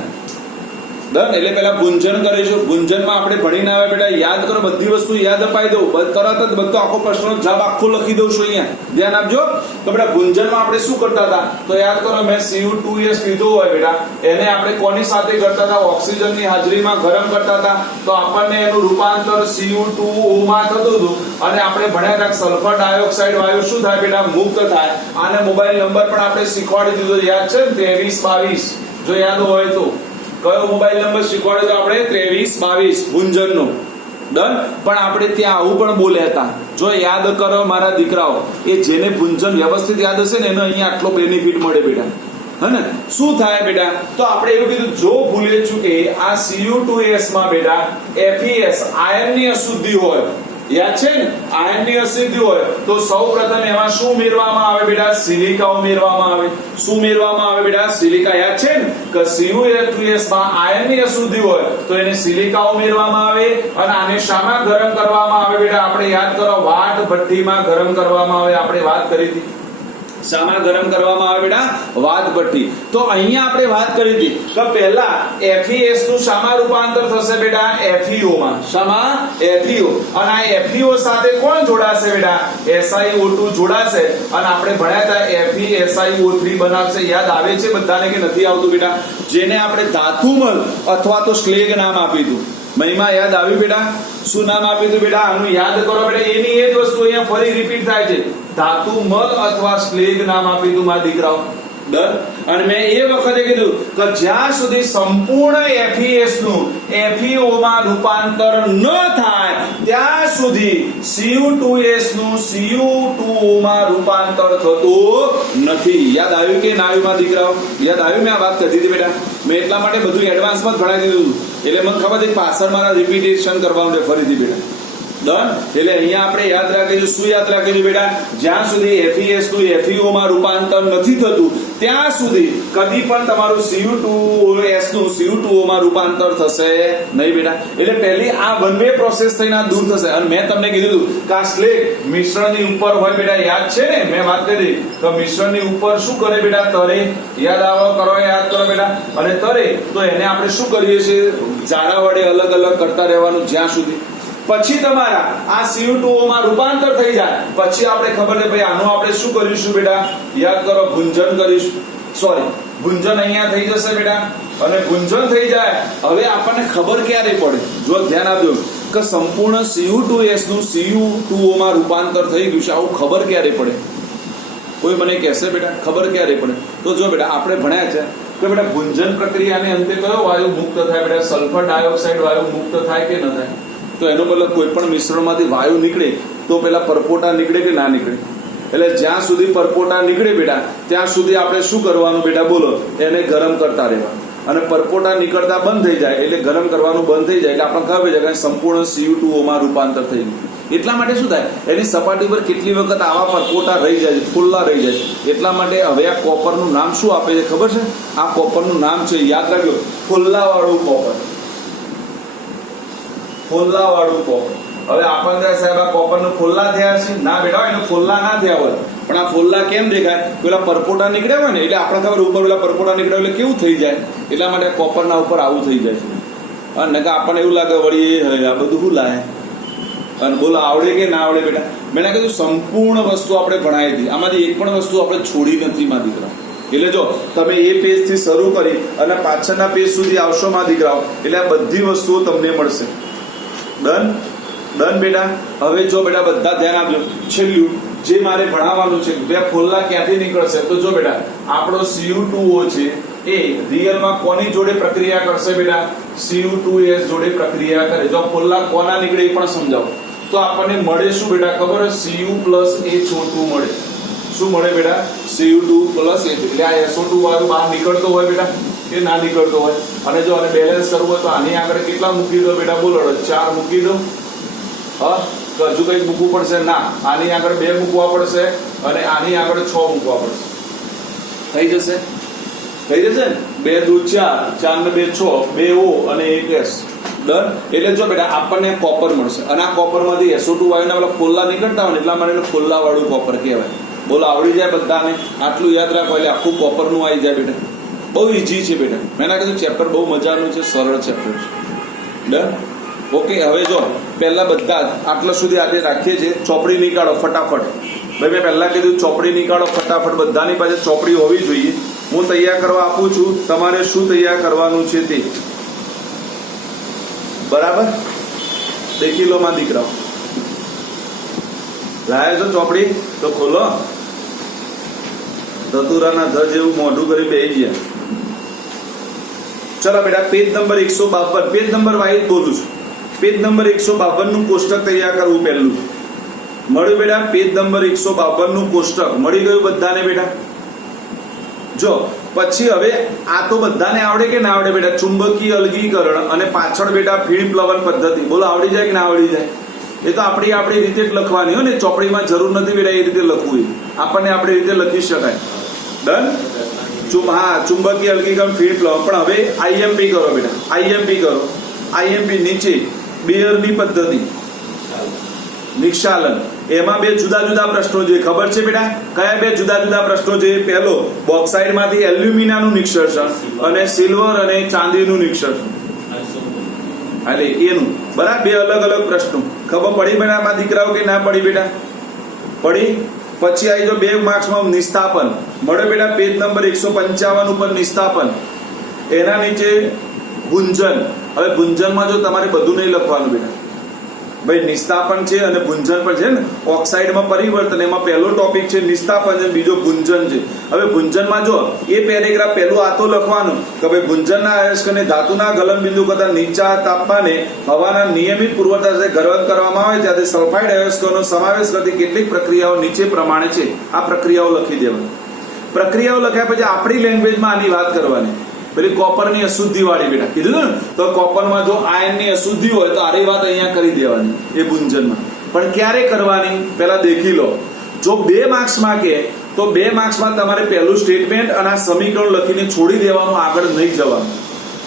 ડન. એટલે પેલા ગુંજન કરીશું. ગુંજનમાં આપણે ભણીને આવે બેટા યાદ કરો બધી વસ્તુ યાદ અપાઈ દઉં તરત જ બધો આખો પ્રશ્નનો જવાબ આખો લખી દઉં છું અહીંયા ધ્યાન આપજો. તો બેટા ગુંજનમાં આપણે શું કરતા હતા તો યાદ કરો મેં Cu2s લીધો હોય બેટા એને આપણે કોની સાથે કરતા હતા ઓક્સિજનની હાજરીમાં ગરમ કરતા હતા તો આપણને એનું રૂપાંતર Cu2O માં થતું હતું અને આપણે ભણ્યા હતા સલ્ફર ડાયોક્સાઇડ વાયુ શું થાય બેટા મુક્ત થાય. આને મોબાઈલ નંબર પણ આપણે શીખવાડી દીધો યાદ છે ને 2322 જો યાદ હોય તો કયો મોબાઈલ નંબર શીખવાડ્યો તો આપણે 2322 ગુંજનનો ડન. પણ આપણે ત્યાં આવું પણ બોલ્યા હતા જો યાદ કરો મારા દીકરાઓ એ જેને ગુંજન વ્યવસ્થિત યાદ હશે ને એને અહીંયા આટલો બેનિફિટ મળે બેટા હે ને. શું થાય બેટા તો આપણે એવું કીધું જો ભૂલે ચૂકે આ Cu2s માં બેટા Fe(S) આયનની અશુદ્ધિ હોય યાદ છે ને આયનની અશુદ્ધિ હોય તો સૌપ્રથમ એમાં શું ઉમેરવામાં આવે બેટા સિલિકા ઉમેરવામાં આવે. શું ઉમેરવામાં આવે બેટા સિલિકા. યાદ છે ને કે Cu2s માં આયનની અશુદ્ધિ હોય તો એને સિલિકા ઉમેરવામાં આવે અને આને શામાં ગરમ કરવામાં આવે બેટા આપણે યાદ કરો વાટ ભઠ્ઠીમાં ગરમ કરવામાં આવે. આપણે વાત કરી હતી શામાં ગરમ કરવામાં આવે બેટા વાત ભઠ્ઠી. તો અહીંયા આપણે વાત કરી હતી કે પહેલા FeS નું શામાં રૂપાંતર થશે બેટા FeO માં. શામાં FeO. અને આ FeO સાથે કોણ જોડાશે બેટા SiO2 જોડાશે અને આપણે ભણ્યા હતા FeSiO3 બનાવશે. યાદ આવે છે બધાને કે નથી આવતું બેટા જેને આપણે ધાતુમલ અથવા તો સ્લેગ નામ આપ્યું હતું મહિમા યાદ આવ્યું બેટા શું નામ આપ્યું હતું બેટા આનું યાદ કરો બેટા એની એ જ વસ્તુ અહીંયા ફરી રિપીટ થાય છે ધાતુમલ અથવા સ્લેગ નામ આપ્યું હતું મારા દીકરાઓ ડન. અને મેં એ વખતે કીધું કે જ્યાં સુધી સંપૂર્ણ FeS નું FeO માં રૂપાંતર ન થાય ત્યાં સુધી Cu2s નું Cu2O માં રૂપાંતર થતું નથી. યાદ આવ્યું કે ના આવ્યું મારા દીકરાઓ યાદ આવ્યું મેં આ વાત કરી દીધી બેટા મેં એટલા માટે બધું એડવાન્સમાં જ ભણાવી દીધું એટલે મને ખબર છે પાછળ મારા રિપીટેશન કરવાનું ફરીથી બેટા ડન. એટલે અહીંયા આપણે યાદ રાખીશું શું યાદ રાખીશું બેટા જ્યાં સુધી FeS નું FeO માં રૂપાંતર નથી થતું ત્યાં સુધી કદી પણ તમારું Cu2s નું Cu2O માં રૂપાંતર થશે નહીં બેટા. એટલે પહેલી આ વન વે પ્રોસેસ થઈને દૂર થશે. અને મેં તમને કીધું કે આ સ્લેગ મિશ્રણની ઉપર હોય બેટા યાદ છે ને મેં વાત કરી તો મિશ્રણની ઉપર શું કરે બેટા તરે. યાદ કરો બેટા અને તરે તો એને આપણે શું કરીએ છીએ જાડા વડે અલગ અલગ કરતા રહેવાનું જ્યાં સુધી પછી તમારા આ Cu2O માં રૂપાંતર થઈ જાય પછી આપણે ખબર છે ભાઈ આનું આપણે શું કરીશું બેટા યાદ કરો ગુંજન કરીશું ગુંજન અહીંયા થઈ જશે બેટા અને ગુંજન થઈ જાય હવે આપણને ખબર ક્યારે પડે જો ધ્યાન આપજો કે સંપૂર્ણ Cu2s નું Cu2O માં રૂપાંતર થઈ ગયું છે આવું ખબર ક્યારે પડે કોઈ મને કહેશે બેટા ખબર ક્યારે પડે તો જો બેટા આપણે ભણ્યા છે કે બેટા ગુંજન પ્રક્રિયાને અંતે કયો વાયુ મુક્ત થાય બેટા સલ્ફર ડાયોક્સાઇડ વાયુ મુક્ત થાય કે ન થાય તો એનો મતલબ કોઈ પણ મિશ્રણમાંથી વાયુ નીકળે તો પેલા પરપોટા નીકળે કે ના નીકળે. એટલે જ્યાં સુધી પરપોટા નીકળે બેટા ત્યાં સુધી આપણે શું કરવાનું બેટા બોલો એને ગરમ કરતા રહેવાનું અને પરપોટા નીકળતા બંધ થઈ જાય એટલે ગરમ કરવાનું બંધ થઈ જાય એટલે આપણે ખબર છે કે સંપૂર્ણ Cu2O માં રૂપાંતર થઈ ગયું. એટલા માટે શું થાય એની સપાટી પર કેટલી વખત આવા પરપોટા રહી જાય ફુલ્લા રહી જાય એટલા માટે હવે આ કોપરનું નામ શું આપે છે ખબર છે આ કોપરનું નામ છે યાદ રાખજો ફુલ્લાવાળું કોપર. ફોલ્લાવાળું કોપર. હવે આપણને સાહેબ આ કોપરનું ફોલ્લા થયા છે ના બેટા એનો ફોલ્લા ના થયા હોય પણ આ ફોલ્લા કેમ દેખાય પેલા પરપોટા નીકળ્યા હોય ને એટલે આપણે ખબર ઉપર પેલા પરપોટા નીકળ્યા એટલે કેવું થઈ જાય એટલા માટે કોપરના ઉપર આવું થઈ જાય છે અને આપણને એવું લાગે વળી આ બધું શું લાય અને બોલો આવડે કે ના આવડે બેટા મેં કીધું સંપૂર્ણ વસ્તુ આપણે ભણાવી હતી આમાંથી એક પણ વસ્તુ આપણે છોડી નથી માં દીકરા. એટલે જો તમે એ પેજ થી શરૂ કરી અને પાછળના પેજ સુધી આવશો માં દીકરાઓ એટલે આ બધી વસ્તુઓ તમને મળશે. ડન બેટા. હવે જો બેટા બધા ધ્યાન આપજો છેલ્લું જે મારે ભણાવવાનું છે બે ફોલ્લા ક્યાંથી નીકળશે તો જો બેટા આપણો Cu2O છે એ રિયલમાં કોની જોડે પ્રક્રિયા કરશે બેટા Cu2s જોડે પ્રક્રિયા કરે. જો ફોલ્લા કોના નીકળે એ પણ સમજાવો તો આપણને મળે શું બેટા ખબર Cu+H2 મળે. શું મળે બેટા Cu2+H એટલે આ SO2 વાળું બહાર નીકળતો હોય બેટા કે ના નીકળતો હોય અને જો આને બેલેન્સ કરવું હોય તો આની આગળ કેટલા મૂકી દો બેટા બોલો 4 મૂકી દો તો હજુ કંઈક મૂકવું પડશે? ના, આની આગળ 2 મૂકવા પડશે અને આની આગળ 6 મૂકવા પડશે. થઈ જશે? થઈ જશે ને? 2 દૂ 4, 4 ને 2 6, 2 O અને 1 S. ડન. એટલે જો બેટા આપણને કોપર મળશે અને આ કોપરમાંથી SO2 વાયુના પેલા ફોલ્લા નીકળતા હોય ને એટલા માટે ફોલ્લા વાળું કોપર કહેવાય. બોલો, આવડી જાય બધાને? આટલું યાદ રાખો એટલે આખું કોપરનું આવી જાય બેટા. બહુ ઈઝી છે બેટા. મેં ના કીધું ચેપ્ટર બહુ મજાનું છે, સરળ ચેપ્ટર છે. ડન. ઓકે, હવે જો પહેલા બધા આટલા સુધી આજે રાખીએ છીએ. ચોપડી નીકાળો ફટાફટ. ભાઈ મેં પહેલા કીધું ચોપડી નીકાળો ફટાફટ. બધાની પાસે ચોપડી હોવી જોઈએ. હું તૈયાર કરવા આપું છું, તમારે શું તૈયાર કરવાનું છે તે. બરાબર? દેખી લો માં દીકરાઓ. લાયા છો ચોપડી? તો ખોલો. ધતુરાના ધ જેવું મોઢું કરી બેસી ગયા. ચલો બેટા, page number 152. Page number wise બોલું છું. પેજ નંબર 152 નું કોષ્ટક તૈયાર કરવું પહેલું. મળ્યું બેટા? પેજ નંબર 152 નું કોષ્ટક મળી ગયું બધાને બેટા? જો પછી હવે આ તો બધાને આવડે કે ના આવડે બેટા? ચુંબકીય અલગીકરણ અને પાછળ બેટા ફીણ પ્લવન પદ્ધતિ. બોલો, આવડી જાય કે ના આવડી જાય? એ તો આપણી રીતે જ લખવાની હોય ને, ચોપડીમાં જરૂર નથી બેટા એ રીતે લખવું. આપણને આપણી રીતે લખી શકાય. ડન. હા, ચુંબકીય અલગીકરણ ફીણ પ્લવન. પણ હવે આઈએમપી કરો બેટા. આઈએમપી કરો. આઈએમપી નીચે બેયરની પદ્ધતિ, નિક્ષાલન. એમાં 2 જુદા જુદા પ્રશ્નો છે. ખબર છે બેટા? કયા 2 જુદા જુદા પ્રશ્નો છે? પહેલો બોક્સાઇડ માંથી એલ્યુમિનાનું નિષ્કર્ષણ અને સિલ્વર અને ચાંદીનું નિષ્કર્ષણ. એટલે એનું બરાબર 2 અલગ અલગ પ્રશ્નો. ખબર પડી બેટા આમાં દીકરાઓ કે ના પડી બેટા? પડી. પછી આવી જો 2 માર્ક્સમાં નિસ્થાપન. મળે બેટા પેજ નંબર 155 ઉપર નિસ્થાપન. એના નીચે ગુંજન. હવે ગુંજનમાં જો તમારે બધું નહીં લખવાનું બેટા. ભાઈ નિસ્થાપન છે અને ગુંજન પણ છે ને. ઓક્સાઇડમાં પરિવર્તન, એમાં પહેલો ટોપિક છે નિસ્થાપન અને બીજો ગુંજન છે. હવે ગુંજનમાં જો એ પેરેગ્રાફ પહેલું આ તો લખવાનું કે ભાઈ ગુંજનના અયસ્કને ધાતુના ગલનબિંદુ કરતા નીચા તાપમાને હવાના નિયમિત પુરવઠા સાથે ગરમ કરવામાં આવે ત્યારે સલ્ફાઇડ અયસ્કોનો સમાવેશ કરતી કેટલીક પ્રક્રિયાઓ નીચે પ્રમાણે છે. આ પ્રક્રિયાઓ લખી દેવાની. પ્રક્રિયાઓ લખ્યા પછી આપણી લેંગ્વેજમાં આની વાત કરવાની. પેલી કોપરની અશુદ્ધિ વાળી બેટા કીધું ને, તો કોપરમાં જો આયનની અશુદ્ધિ હોય તો આરી વાત અહીંયા કરી દેવાની એ ગુંજનમાં. પણ ક્યારે કરવાની પેલા દેખી લો. જો 2 માર્ક્સમાં કે તો 2 માર્ક્સમાં તમારે પહેલું સ્ટેટમેન્ટ અને આ સમીકરણ લખીને છોડી દેવાનું, આગળ નહીં જવાનું.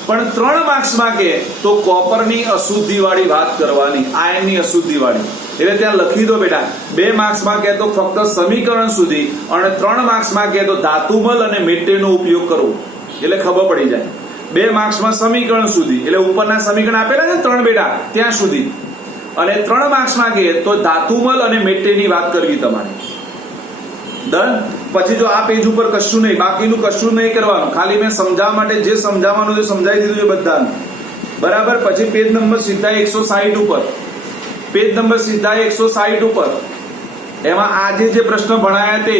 પણ 3 માર્ક્સમાં કે તો કોપરની અશુદ્ધિ વાળી વાત કરવાની, આયનની અશુદ્ધિ વાળી. એટલે ત્યાં લખી દો બેટા. 2 માર્ક્સમાં કે તો ફક્ત સમીકરણ સુધી અને 3 માર્ક્સમાં કે તો ધાતુમલ અને મેટેનો ઉપયોગ કરવો. એટલે ખબર પડી જાય. 2 માર્ક્સમાં સમીકરણ સુધી એટલે ઉપરના સમીકરણ આપેલા છે 3 બેટા ત્યાં સુધી, અને 3 માર્ક્સમાં કે તો ધાતુમલ અને મેટેની વાત કરવી તમારે. ડન. પછી જો આ પેજ ઉપર કશું નહીં, બાકીનું કશું નહીં કરવાનું. ખાલી મેં સમજાવવા માટે જે સમજાવવાનું છે સમજાવી દીધું છે બધાને. બરાબર. પછી પેજ નંબર સીધા 160 ઉપર. પેજ નંબર સીધા 160 ઉપર એમાં આજે જે પ્રશ્ન ભણાયા તે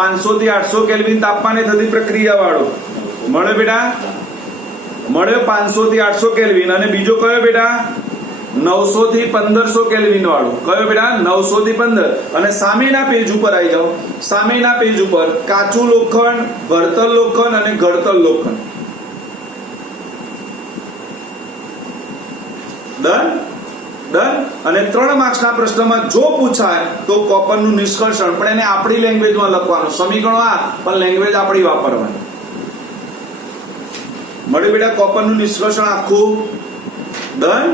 500 થી 800 કેલ્વિન તાપમાને થતી પ્રક્રિયા વાળો મળે બેટા. મળ્યો 500 થી 800 કેલ્વિન. અને બીજો કયો બેટા? 900 થી 1500 કેલ્વિન વાળો. કયો બેટા? 900 થી 15. અને સામેના પેજ ઉપર આવી જાઓ. સામેના પેજ ઉપર કાચું લોખંડ, ભરતલ લોખંડ અને ઘડતલ લોખંડ. ડન. ડન. અને 3 માર્ક્સના પ્રશ્નમાં જો પૂછાય તો કોપરનું નિષ્કર્ષણ, પણ એને આપણી લેંગ્વેજમાં લખવાનું. સમીકરણો આ પણ લેંગ્વેજ આપણી વાપરવાની. મળ્યું બેટા કોપરનું નિષ્કર્ષણ આખું. ડન.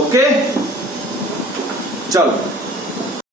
ઓકે, ચાલો.